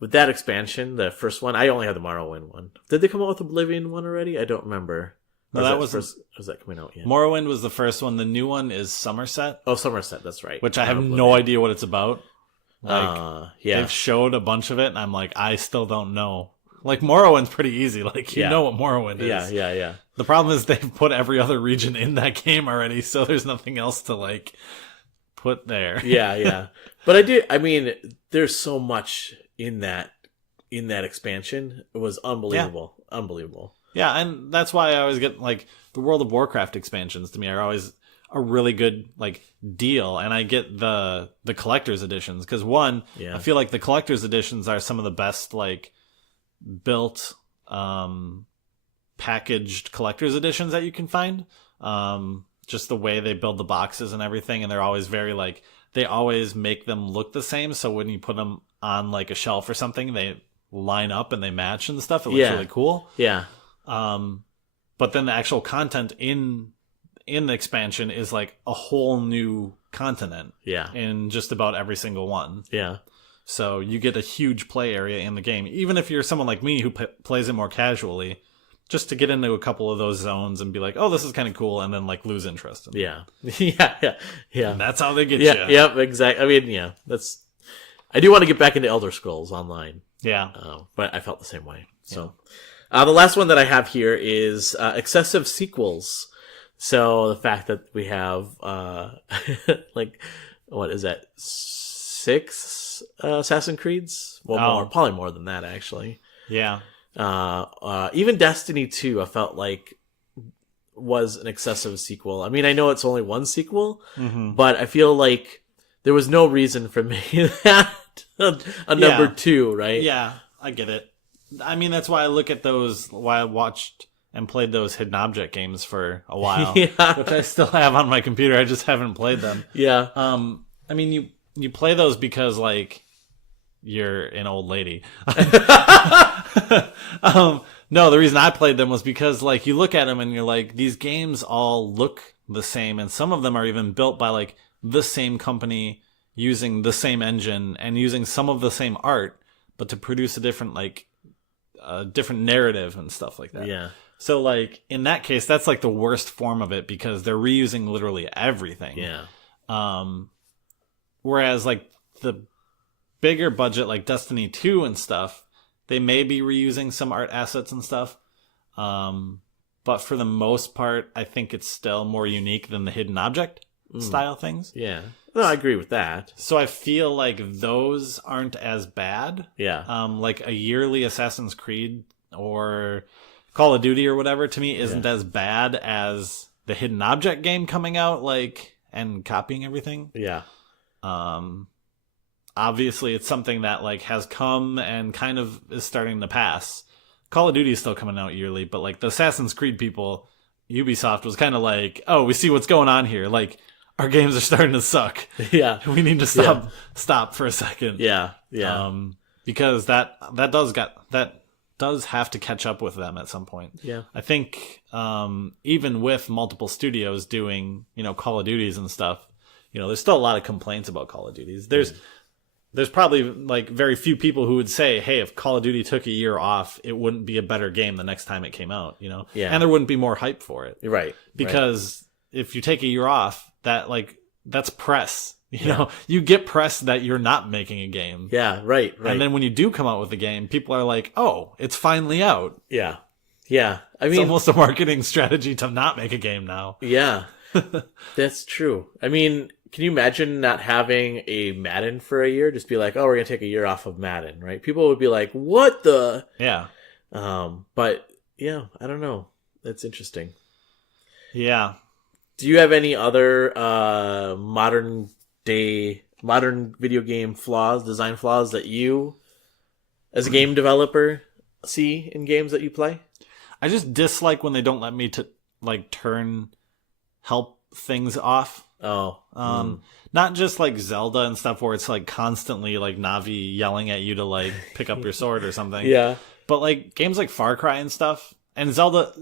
With that expansion, the first one, I only had the Morrowind one. Did they come out with Oblivion one already? I don't remember. No, that was that coming out yet? Morrowind was the first one. The new one is Somerset. Oh, Somerset, that's right. Which I have no idea what it's about. Like, yeah. They've showed a bunch of it, and I'm like, I still don't know. Like, Morrowind's pretty easy. Like, you know what Morrowind is. Yeah. The problem is they've put every other region in that game already, so there's nothing else to, like, put there. Yeah. But there's so much in that expansion. It was unbelievable. Yeah. Unbelievable. Yeah, and that's why I always get, like, the World of Warcraft expansions to me are always a really good, like, deal. And I get the collector's editions, because I feel like the collector's editions are some of the best, like, built, packaged collector's editions that you can find. Just the way they build the boxes and everything, and they're always very, like, they always make them look the same, so when you put them on, like, a shelf or something, they line up and they match and stuff. It looks really cool. Yeah. But then the actual content in the expansion is, like, a whole new continent. Yeah. In just about every single one. Yeah. So you get a huge play area in the game. Even if you're someone like me who plays it more casually, just to get into a couple of those zones and be like, oh, this is kind of cool, and then, like, lose interest in it. Yeah. And that's how they get you. Yep, exactly. I mean, I do want to get back into Elder Scrolls Online. Yeah. But I felt the same way. So, the last one that I have here is excessive sequels. So the fact that we have, like, what is that? 6 Assassin's Creeds? Well, probably more than that, actually. Yeah. Even Destiny 2, I felt like was an excessive sequel. I mean, I know it's only one sequel, but I feel like there was no reason for making that a number 2, right? Yeah, I get it. I mean, that's why I look at those, why I watched and played those hidden object games for a while, which I still have on my computer. I just haven't played them. Yeah. I mean, you play those because, like, you're an old lady. No, the reason I played them was because, like, you look at them and you're like, these games all look the same, and some of them are even built by, like, the same company using the same engine and using some of the same art, but to produce a different, like, different narrative and stuff like that. Yeah. So, like, in that case, that's, like, the worst form of it because they're reusing literally everything. Yeah. Whereas, like, the bigger budget, like Destiny 2 and stuff, they may be reusing some art assets and stuff. But for the most part, I think it's still more unique than the hidden object style things. Yeah. No, I agree with that. So I feel like those aren't as bad. Yeah. Like a yearly Assassin's Creed or Call of Duty or whatever, to me, isn't as bad as the hidden object game coming out, like, and copying everything. Yeah. Obviously, it's something that, like, has come and kind of is starting to pass. Call of Duty is still coming out yearly, but, like, the Assassin's Creed people, Ubisoft was kind of like, oh, we see what's going on here. Like, our games are starting to suck. Yeah. We need to stop for a second. Yeah. Yeah. Because that does have to catch up with them at some point. Yeah. I think even with multiple studios doing, Call of Duties and stuff, there's still a lot of complaints about Call of Duties. There's probably, like, very few people who would say, hey, if Call of Duty took a year off, it wouldn't be a better game the next time it came out, Yeah. And there wouldn't be more hype for it. Right. Because if you take a year off, that's press. You get press that you're not making a game. Yeah, right. And then when you do come out with a game, people are like, oh, it's finally out. Yeah. Yeah. I mean, it's almost a marketing strategy to not make a game now. Yeah. That's true. I mean, can you imagine not having a Madden for a year? Just be like, oh, we're going to take a year off of Madden, right? People would be like, what the? Yeah. But, yeah, I don't know. That's interesting. Yeah. Do you have any other modern video game flaws, design flaws that you, as a game developer, see in games that you play? I just dislike when they don't let me to, like, turn help things off. Not just like Zelda and stuff where it's like constantly like Navi yelling at you to like pick up your sword or something. Yeah. But like games like Far Cry and stuff, and Zelda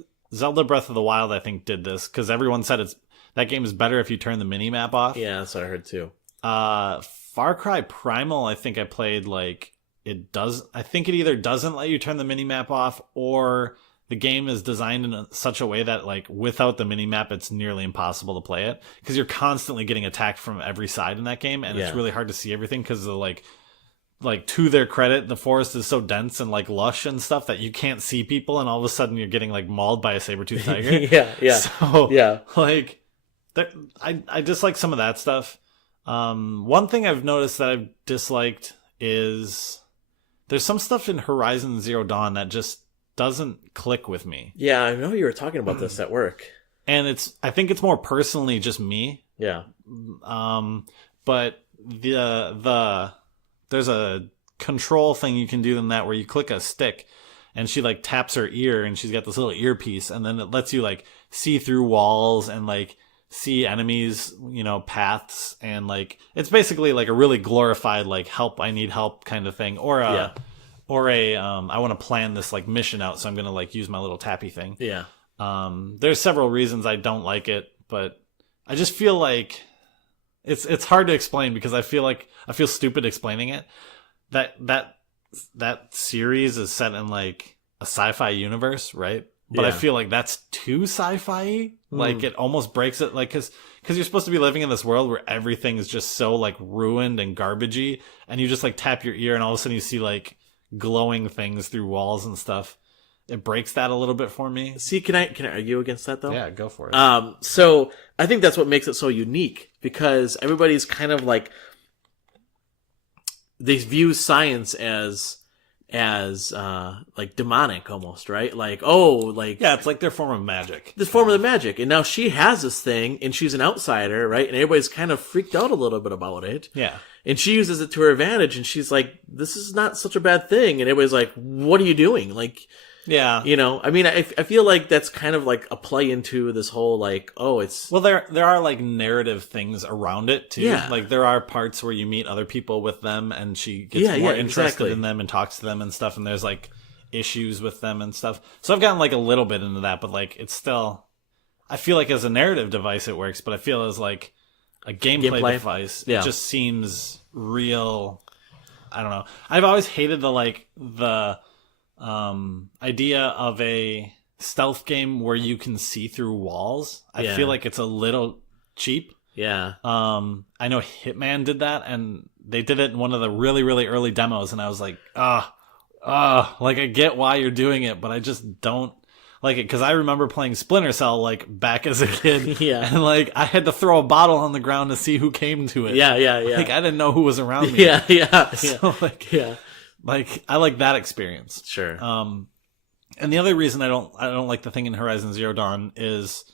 Breath of the Wild, I think, did this because everyone said that game is better if you turn the mini map off. Yeah, that's what I heard too. Far Cry Primal, I think I played like I think it either doesn't let you turn the mini map off or the game is designed in such a way that, like, without the minimap, it's nearly impossible to play it because you're constantly getting attacked from every side in that game, and it's really hard to see everything because of like to their credit, the forest is so dense and like lush and stuff that you can't see people, and all of a sudden you're getting like mauled by a saber-toothed tiger. Yeah. So like, I dislike some of that stuff. One thing I've noticed that I've disliked is there's some stuff in Horizon Zero Dawn that just doesn't click with me. Yeah, I know you were talking about this at work. And I think it's more personally just me. Yeah. But there's a control thing you can do in that where you click a stick and she like taps her ear and she's got this little earpiece and then it lets you like see through walls and like see enemies, paths, and like it's basically like a really glorified like I need help kind of thing or I want to plan this like mission out, so I'm gonna like use my little tappy thing. Yeah. There's several reasons I don't like it, but I just feel like it's hard to explain because I feel stupid explaining it. That series is set in like a sci-fi universe, right? But I feel like that's too sci-fi. Like it almost breaks it, like because you're supposed to be living in this world where everything is just so like ruined and garbagey, and you just like tap your ear and all of a sudden you see like glowing things through walls and stuff. It breaks that a little bit for me. See, can I argue against that though? Yeah, go for it. So I think that's what makes it so unique because everybody's kind of like they view science as as like demonic almost, right? Like, oh, like yeah, it's like their form of magic. This form of the magic, and now she has this thing, and she's an outsider, right? And everybody's kind of freaked out a little bit about it. Yeah, and she uses it to her advantage, and she's like, "This is not such a bad thing," and everybody's like, "What are you doing?" Like, yeah, you know, I mean, I feel like that's kind of like a play into this whole like, oh, it's well, there are like narrative things around it too. Yeah. Like there are parts where you meet other people with them, and she gets more interested in them and talks to them and stuff. And there's like issues with them and stuff. So I've gotten like a little bit into that, but like it's still, I feel like as a narrative device it works, but I feel as like a gameplay device, it just seems real. I don't know. I've always hated the idea of a stealth game where you can see through walls. I feel like it's a little cheap. Yeah. I know Hitman did that, and they did it in one of the really, really early demos, and I was like, like I get why you're doing it, but I just don't like it, because I remember playing Splinter Cell like back as a kid, and like I had to throw a bottle on the ground to see who came to it. Yeah. Like I didn't know who was around me. So like I like that experience. Sure. And the other reason I don't like the thing in Horizon Zero Dawn is,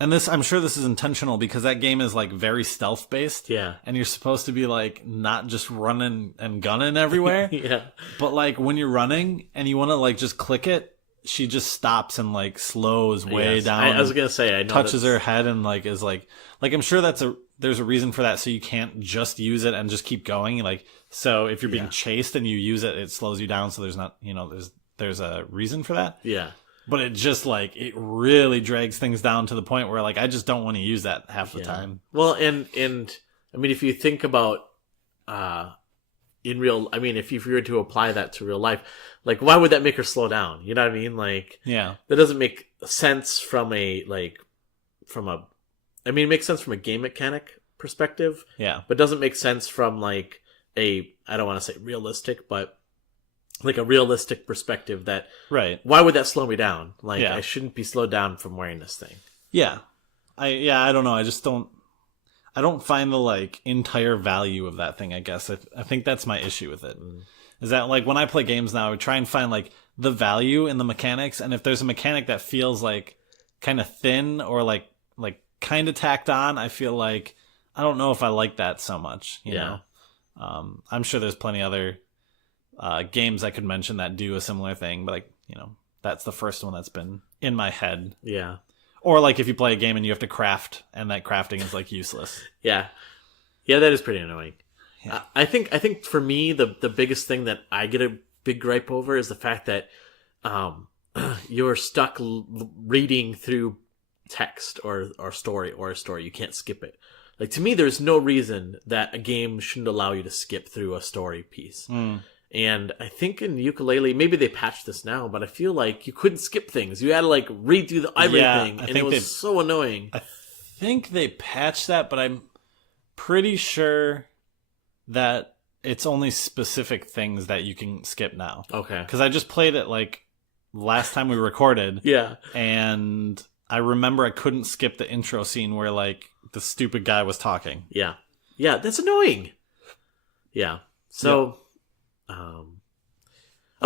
and this, I'm sure this is intentional, because that game is like very stealth based. Yeah. And you're supposed to be like not just running and gunning everywhere. Yeah. But like when you're running and you want to like just click it, she just stops and like slows way down. I was gonna say, I know touches her head and like is like I'm sure there's a reason for that, so you can't just use it and just keep going. Like, so if you're being chased and you use it, it slows you down. So there's not, there's a reason for that. Yeah. But it just like, it really drags things down to the point where like I just don't want to use that half the time. Well, and I mean, if you think about if you were to apply that to real life, like why would that make her slow down? You know what I mean? Like, yeah, that doesn't make sense it makes sense from a game mechanic perspective. Yeah. But doesn't make sense from like I don't want to say realistic, but like a realistic perspective that, right. Why would that slow me down? Like, I shouldn't be slowed down from wearing this thing. Yeah. I don't know. I don't find the like entire value of that thing, I guess. I think that's my issue with it. Is that like when I play games now, I try and find like the value in the mechanics. And if there's a mechanic that feels like kind of thin or like kind of tacked on, I feel like I don't know if I like that so much, you know? I'm sure there's plenty other games I could mention that do a similar thing, but like, that's the first one that's been in my head. Yeah. Or like if you play a game and you have to craft and that crafting is like useless. Yeah, that is pretty annoying. Yeah. I think for me the biggest thing that I get a big gripe over is the fact that you're stuck reading through text or story or a story. You can't skip it. Like, to me, there's no reason that a game shouldn't allow you to skip through a story piece. And I think in Yooka-Laylee, maybe they patched this now, but I feel like you couldn't skip things. You had to like read through everything, and it was so annoying. I think they patched that, but I'm pretty sure that it's only specific things that you can skip now. Okay. Because I just played it like last time we recorded. Yeah. And I remember I couldn't skip the intro scene where like the stupid guy was talking. Yeah. Yeah, that's annoying. Yeah. So... all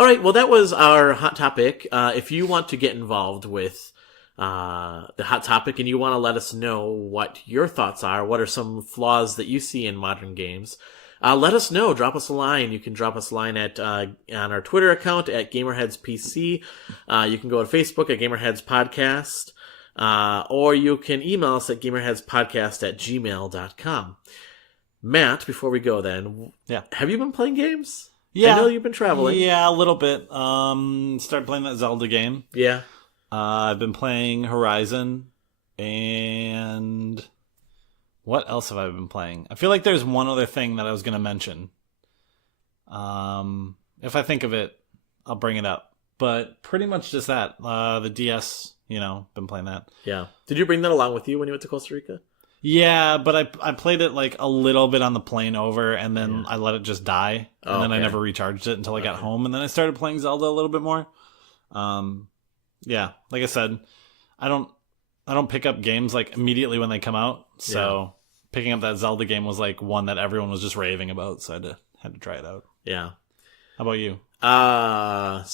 right, well, that was our hot topic. If you want to get involved with the hot topic and you want to let us know what your thoughts are, what are some flaws that you see in modern games, let us know. Drop us a line. You can drop us a line on our Twitter account at GamerHeadsPC. You can go to Facebook at GamerHeads Podcast, or you can email us at GamerHeadsPodcast@gmail.com. Matt, before we go then, have you been playing games? Yeah. I know you've been traveling. Yeah, a little bit. Started playing that Zelda game. Yeah. I've been playing Horizon, and what else have I been playing? I feel like there's one other thing that I was going to mention. If I think of it, I'll bring it up. But pretty much just that. The DS, been playing that. Yeah. Did you bring that along with you when you went to Costa Rica? Yeah, but I played it like a little bit on the plane over, and then I let it just die, and then I never recharged it until I got home, and then I started playing Zelda a little bit more. Yeah, like I said, I don't pick up games like immediately when they come out, so picking up that Zelda game was like one that everyone was just raving about, so I had to try it out. Yeah. How about you? Well,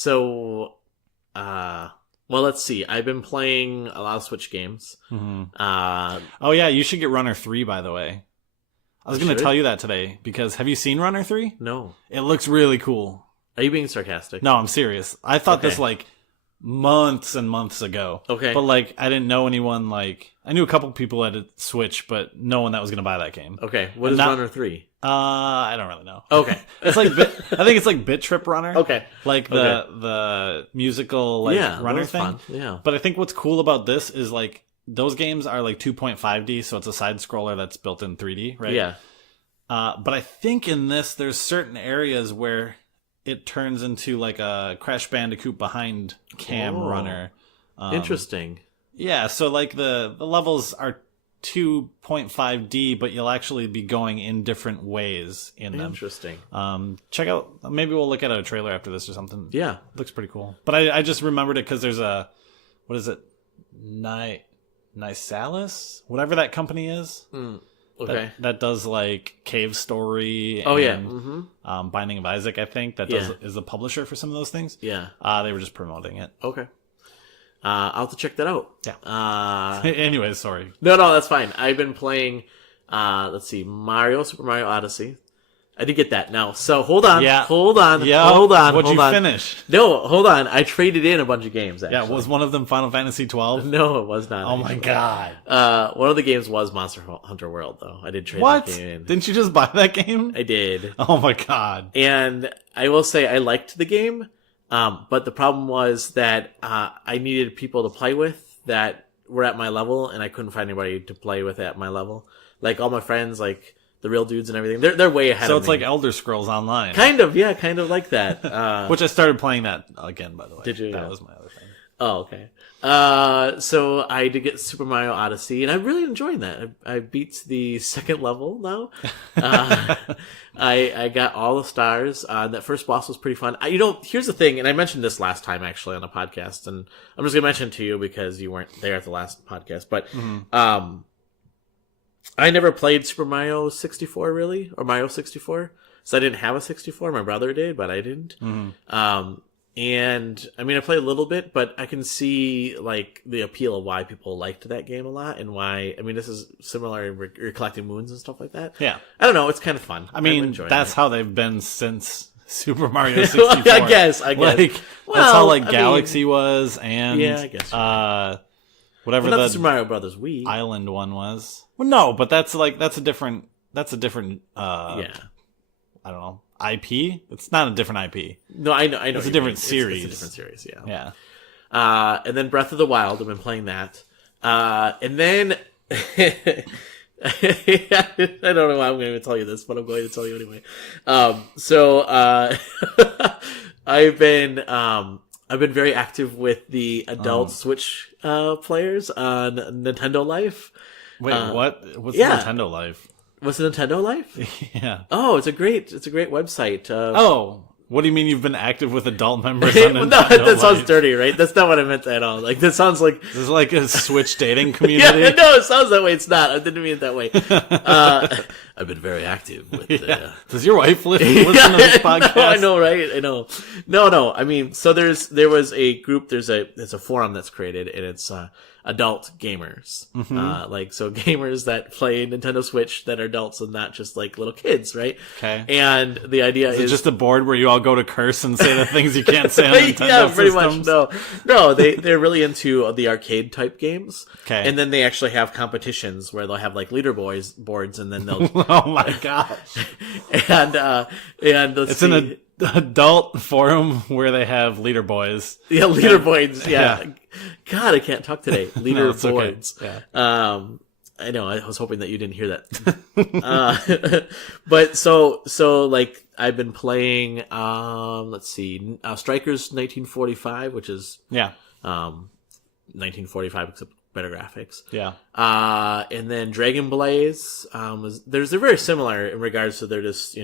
let's see. I've been playing a lot of Switch games. Oh yeah, you should get Runner 3, by the way. I was going to tell you that today, because have you seen Runner 3? No. It looks really cool. Are you being sarcastic? No, I'm serious. I thought this like months and months ago. Okay. But like, I didn't know anyone like... I knew a couple people at a Switch, but no one that was going to buy that game. Okay. What is Runner 3? I don't really know. Okay. It's like I think it's like Bit Trip Runner. Okay. Like the musical like runner thing. Fun. Yeah. But I think what's cool about this is like those games are like 2.5D, so it's a side scroller that's built in 3D, right? Yeah. But I think in this there's certain areas where it turns into like a Crash Bandicoot behind cam runner. Interesting. Yeah, so like the levels are 2.5D, but you'll actually be going in different ways in them. Interesting. Check out, maybe we'll look at a trailer after this or something. Yeah. Looks pretty cool. But I just remembered it because there's a, what is it? Nisalis? Whatever that company is. Okay. That does like Cave Story and oh, yeah. Binding of Isaac, I think. That is the publisher for some of those things. Yeah. They were just promoting it. Okay. I'll have to check that out. Yeah. Anyways, sorry. No, that's fine. I've been playing, let's see, Super Mario Odyssey. I did get that now. So hold on. Yeah. Hold on. Yeah. Hold on. What'd hold you on. finish? No, hold on. I traded in a bunch of games, actually. Yeah, was one of them Final Fantasy 12? No, it was not. Oh my god. One of the games was Monster Hunter World, though. I did trade that game in. Didn't you just buy that game? I did. Oh my god. And I will say I liked the game, but the problem was that I needed people to play with that were at my level, and I couldn't find anybody to play with at my level. Like, all my friends, like, the real dudes and everything, they're way ahead of me. So it's like Elder Scrolls Online. Kind of, yeah, kind of like that. Which I started playing that again, by the way. Did you? That was my other thing. Oh, okay. So I did get Super Mario Odyssey, and I'm really enjoying that. I beat the second level now. I got all the stars. That first boss was pretty fun. Here's the thing, and I mentioned this last time actually on a podcast, and I'm just gonna mention it to you because you weren't there at the last podcast. But I never played Super Mario 64 really, or Mario 64. So I didn't have a 64. My brother did, but I didn't. And I mean, I played a little bit, but I can see like the appeal of why people liked that game a lot, and why. I mean, this is similar. You're collecting moons and stuff like that. Yeah, I don't know. It's kind of fun. I mean, that's how they've been since Super Mario 64. I guess. Like, that's how like Galaxy was, and yeah, I guess. Whatever the Super Mario Brothers Wii Island one was. Well, no, but that's a different. Yeah. I don't know. IP? It's not a different IP. No, I know. It's a different series. It's a different series, yeah. Yeah. And then Breath of the Wild, I've been playing that. And then I don't know why I'm going to tell you this, but I'm going to tell you anyway. I've been very active with the adult Switch players on Nintendo Life. Wait, what? What's Nintendo Life? What's Nintendo Life? Yeah. Oh, it's a great website. What do you mean you've been active with adult members on Nintendo No, that sounds Life? dirty, right? That's not what I meant at all. Like, that sounds like... This is like a Switch dating community? Yeah, no, it sounds that way. It's not. I didn't mean it that way. I've been very active with... Does your wife listen to this podcast? No, I know, right? I know. No. I mean, so there was a group, there's a forum that's created, and it's adult gamers. So gamers that play Nintendo Switch that are adults and not just like little kids, right? Okay. And the idea is... it just a board where you all go to curse and say the things you can't say on Nintendo yeah, pretty systems? much. No, they're really into the arcade type games. Okay. And then they actually have competitions where they'll have like boards, and then they'll... Oh my gosh. and it's an adult forum where they have leaderboys. Yeah, leaderboards. Yeah. God, I can't talk today. Leaderboards. No, okay. I know. I was hoping that you didn't hear that. But so like I've been playing. Let's see, Strikers 1945, which is 1945 except better graphics. Yeah. And then Dragon Blaze. They're very similar in regards to they're just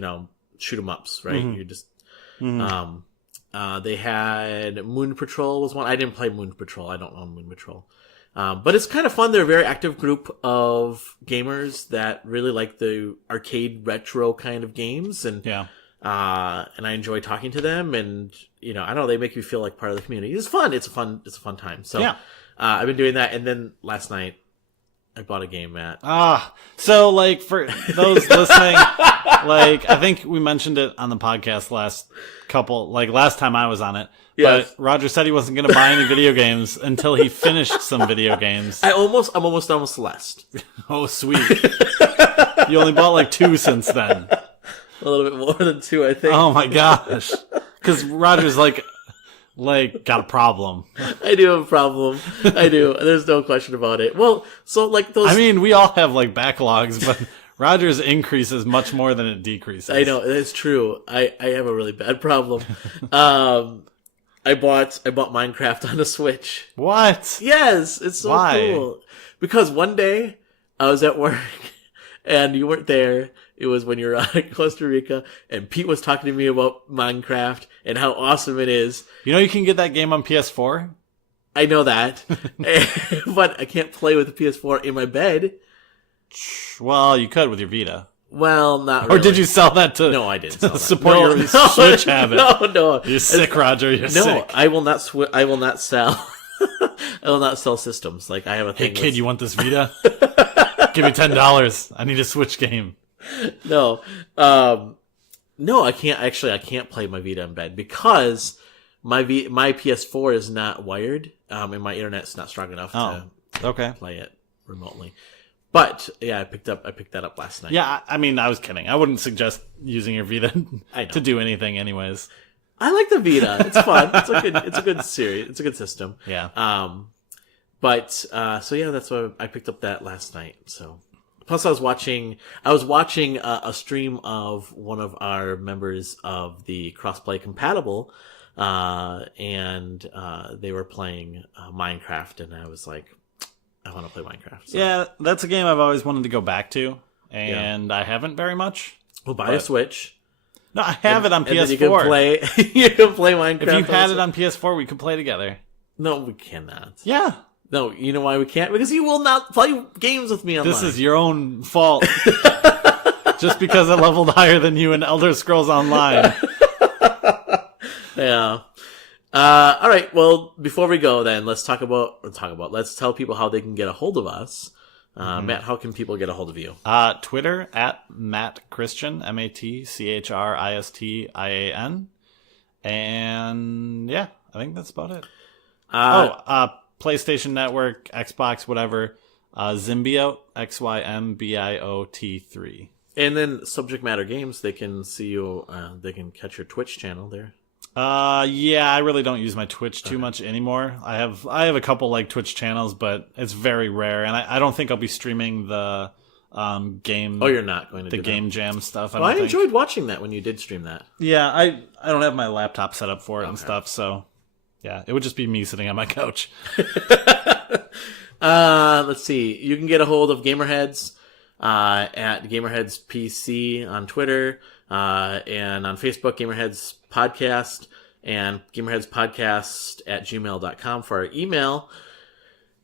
shoot 'em ups, right? You just they had Moon Patrol was one. I didn't play Moon Patrol. I don't own Moon Patrol. But it's kind of fun. They're a very active group of gamers that really like the arcade retro kind of games. And and I enjoy talking to them, and I don't know, they make me feel like part of the community. It's fun. It's a fun time. So yeah. I've been doing that, and then last night I bought a game, Matt. So like for those listening, like I think we mentioned it on the podcast last time I was on it. Yes. But Roger said he wasn't going to buy any video games until he finished some video games. I'm almost done with Celeste. Oh, sweet. You only bought like 2 since then. A little bit more than 2, I think. Oh my gosh. Because Roger's like got a problem. I do have a problem. I do. There's no question about it. Well, so like those. I mean, we all have like backlogs, but Roger's increases much more than it decreases. I know, that's true. I have a really bad problem. I bought Minecraft on the Switch. What? Yes, it's so cool. Because one day I was at work and you weren't there. It was when you were in Costa Rica, and Pete was talking to me about Minecraft and how awesome it is. You can get that game on PS4? I know that. But I can't play with the PS4 in my bed. Well, you could with your Vita. Well, not really. Or did you sell that to? No, I didn't sell that. Support your Switch habit. No. You're sick, Roger. You're sick. No, I will not I will not sell. I will not sell systems. Like I have a thing. Hey, kid, you want this Vita? Give me $10. I need a Switch game. No, I can't. Actually, I can't play my Vita in bed because my PS4 is not wired, and my internet's not strong enough to play it remotely. But yeah, I picked that up last night. Yeah, I mean, I was kidding. I wouldn't suggest using your Vita to do anything, anyways. I like the Vita. It's fun. It's a good series. It's a good system. Yeah. So yeah, that's why I picked up that last night. So. Plus, I was watching a stream of one of our members of the Crossplay Compatible, and they were playing Minecraft, and I was like, I want to play Minecraft. So. Yeah, that's a game I've always wanted to go back to, and I haven't very much. Well, buy a Switch. No, I have it on PS4. And then you can play Minecraft. If you had it on PS4, we could play together. No, we cannot. Yeah. No, you know why we can't? Because you will not play games with me online. This is your own fault. Just because I leveled higher than you in Elder Scrolls Online. Yeah. All right. Well, before we go, then let's tell people how they can get a hold of us. Matt, how can people get a hold of you? Twitter @MattChristian, MattChristian. And yeah, I think that's about it. PlayStation Network, Xbox, whatever. Symbiote, XYMBIOT3. And then Subject Matter Games, they can see you. They can catch your Twitch channel there. Yeah, I really don't use my Twitch too much anymore. I have a couple like Twitch channels, but it's very rare, and I don't think I'll be streaming the game. Oh, you're not going to the do Game that. Jam stuff. I enjoyed watching that when you did stream that. Yeah, I don't have my laptop set up for it and stuff, so yeah, it would just be me sitting on my couch. Let's see. You can get a hold of GamerHeads at GamerHeads PC on Twitter, and on Facebook, GamerHeads Podcast, and GamerHeads Podcast at gmail.com for our email.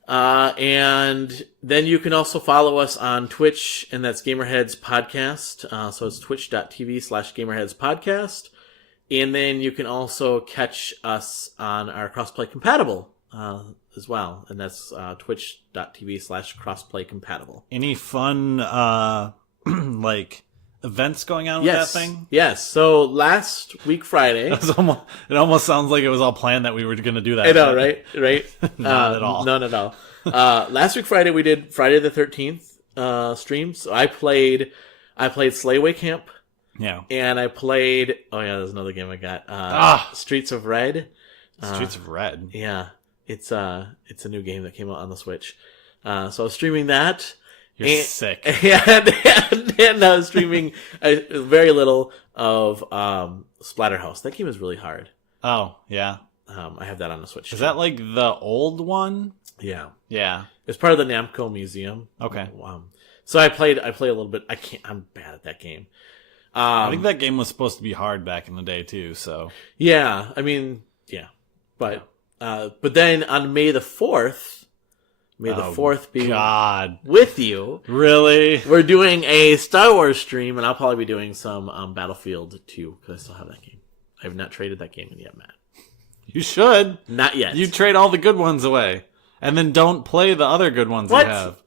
And then you can also follow us on Twitch, and that's GamerHeads Podcast. So it's twitch.tv/GamerHeads Podcast. And then you can also catch us on our Crossplay Compatible as well, and that's twitch.tv/Crossplay Compatible. Any fun like events going on with that thing? Yes. So last week Friday, it almost sounds like it was all planned that we were going to do that. I know, right? Not at all. None at all. Last week Friday we did Friday the 13th stream. So I played Slayway Camp. Yeah. And I played. Oh yeah, there's another game I got. Streets of Red. Streets of Red. Yeah. It's a new game that came out on the Switch. So I was streaming that. You're sick. And I was streaming very little of Splatterhouse. That game is really hard. Oh, yeah. I have that on the Switch. Is that like the old one? Yeah. Yeah. It's part of the Namco Museum. Okay. So I played a little bit. I'm bad at that game. I think that game was supposed to be hard back in the day too, so. Yeah. I mean, yeah. But then on May the 4th, May the 4th be God. with you. Really? We're doing a Star Wars stream, and I'll probably be doing some Battlefield 2, because I still have that game. I have not traded that game in yet, Matt. You should. Not yet. You trade all the good ones away. And then don't play the other good ones you have.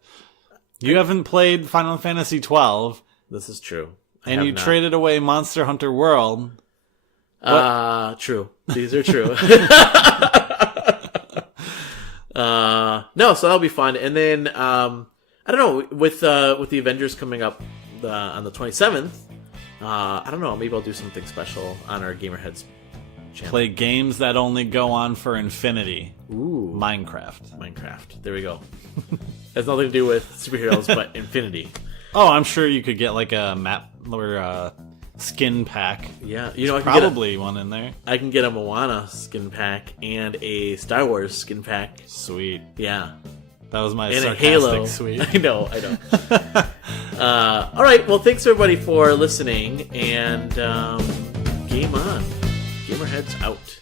You haven't played Final Fantasy 12. This is true. And you traded away Monster Hunter World. True. These are true. No, so that'll be fun. And then I don't know, with the Avengers coming up on the 27th, I don't know, maybe I'll do something special on our GamerHeads channel. Play games that only go on for infinity. Ooh, Minecraft. There we go. Has nothing to do with superheroes, but infinity. Oh, I'm sure you could get like a map or skin pack. Yeah, I can probably one in there. I can get a Moana skin pack and a Star Wars skin pack. Sweet. Yeah. That was my and sarcastic a Halo. Sweet. I know. All right, well, thanks everybody for listening, and game on. GamerHeads out.